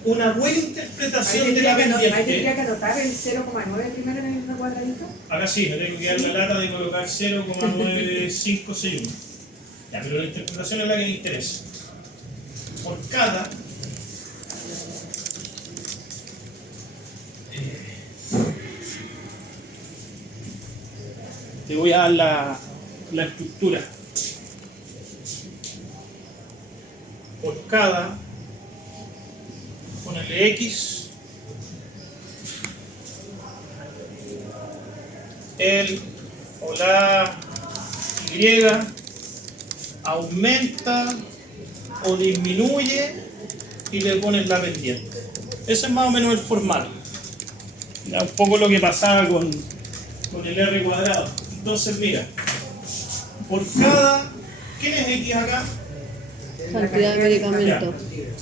Una buena interpretación de la Ahí tendría pendiente. que anotar el 0,9 primero en el cuadradito. Acá sí, me tengo que dar la lata de colocar 0,9561. Ya, pero la interpretación es la que me interesa. Por cada te voy a dar la estructura. Por cada, ponerle X, el o la Y aumenta o disminuye y le pones la pendiente. Ese es más o menos el formato. Ya, un poco lo que pasaba con el R cuadrado. Entonces mira, por cada, ¿quién es X acá? Cantidad de medicamentos.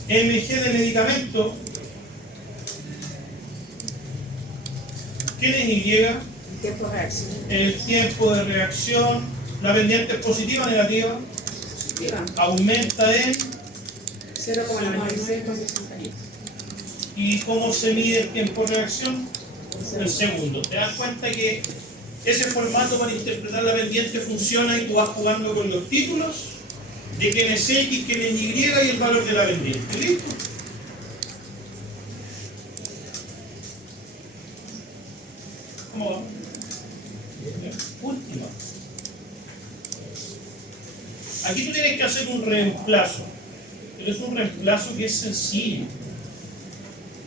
mg de medicamento. ¿Quién es Y? Tiempo de reacción. El tiempo de reacción, la pendiente es positiva o negativa, aumenta en, 0,96. ¿y cómo se mide el tiempo de reacción? En segundo. ¿Te das cuenta que ese formato para interpretar la pendiente funciona y tú vas jugando con los títulos de quién es X, quién es Y y el valor de la pendiente? ¿Listo? ¿Cómo va? Última. Aquí tú tienes que hacer un reemplazo. Pero es un reemplazo que es sencillo.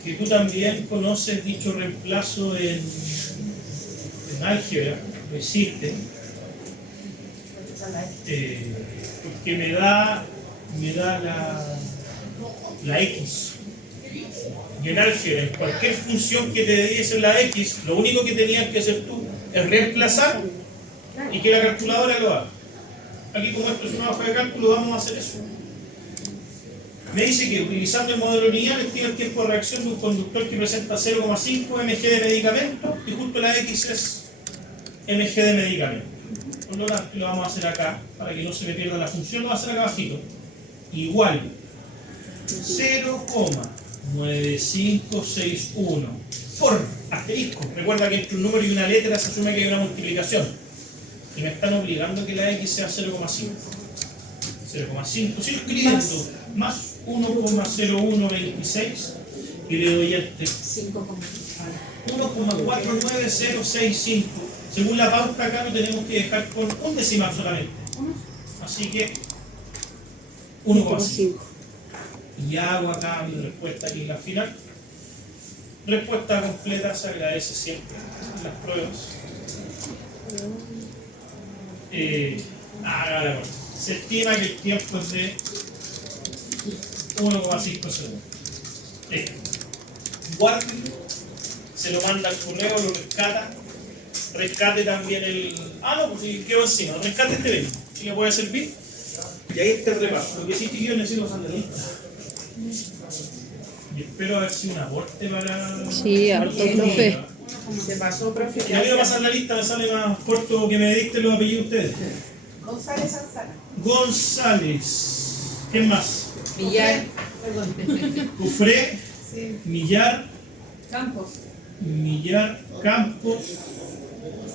Que tú también conoces dicho reemplazo en álgebra, lo hiciste. Porque me da la X. Y en álgebra, en cualquier función que te diese la X, lo único que tenías que hacer tú es reemplazar y que la calculadora lo haga. Aquí, como esto es una hoja de cálculo, vamos a hacer eso. Me dice que utilizando el modelo lineal estima el tiempo de reacción de un conductor que presenta 0,5 mg de medicamento y justo la X es mg de medicamento. Por lo tanto, lo vamos a hacer acá para que no se me pierda la función, lo voy a hacer acá abajito. Igual 0,9561 por asterisco. Recuerda que entre un número y una letra se asume que hay una multiplicación. Y me están obligando a que la X sea 0,5. 0,5, sigo escribiendo, más 1,0126 y le doy este 1,49065. Según la pauta acá lo tenemos que dejar con un decimal solamente. Así que 1,5. Y hago acá mi respuesta aquí en la final. Respuesta completa se agradece siempre en las pruebas. Hágala. Se estima que el tiempo es de 1,5 segundos. Guárdelo, se lo manda al correo, lo rescata. Rescate también el. No, pues si quedó encima. Rescate este mismo. Si le puede servir. Y ahí está el repaso. Lo que sí que yo necesito usar la lista. Y espero haber sido un aporte para. Sí, harto, profe. Se pasó, profe. Ya voy a pasar la lista, me sale más corto que me dicten los apellidos de ustedes. González Alzara. González. ¿Quién más? Millar. Cufré. Sí. Millar. Campos. Millar. Campos.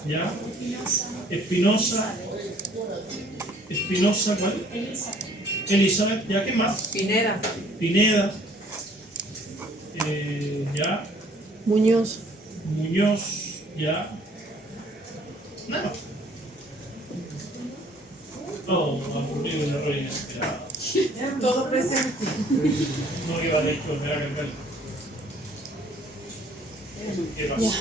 ¿Ya? Espinosa. Espinosa, ¿cuál? Elizabeth. ¿Ya? ¿Qué más? Pineda. Pineda. ¿Ya? Muñoz. Muñoz. ¿Ya? Nada. Oh, ocurrido un error inesperado. Todo presente. No iba a tener que volver a cargar. ¿Qué pasó? Ya.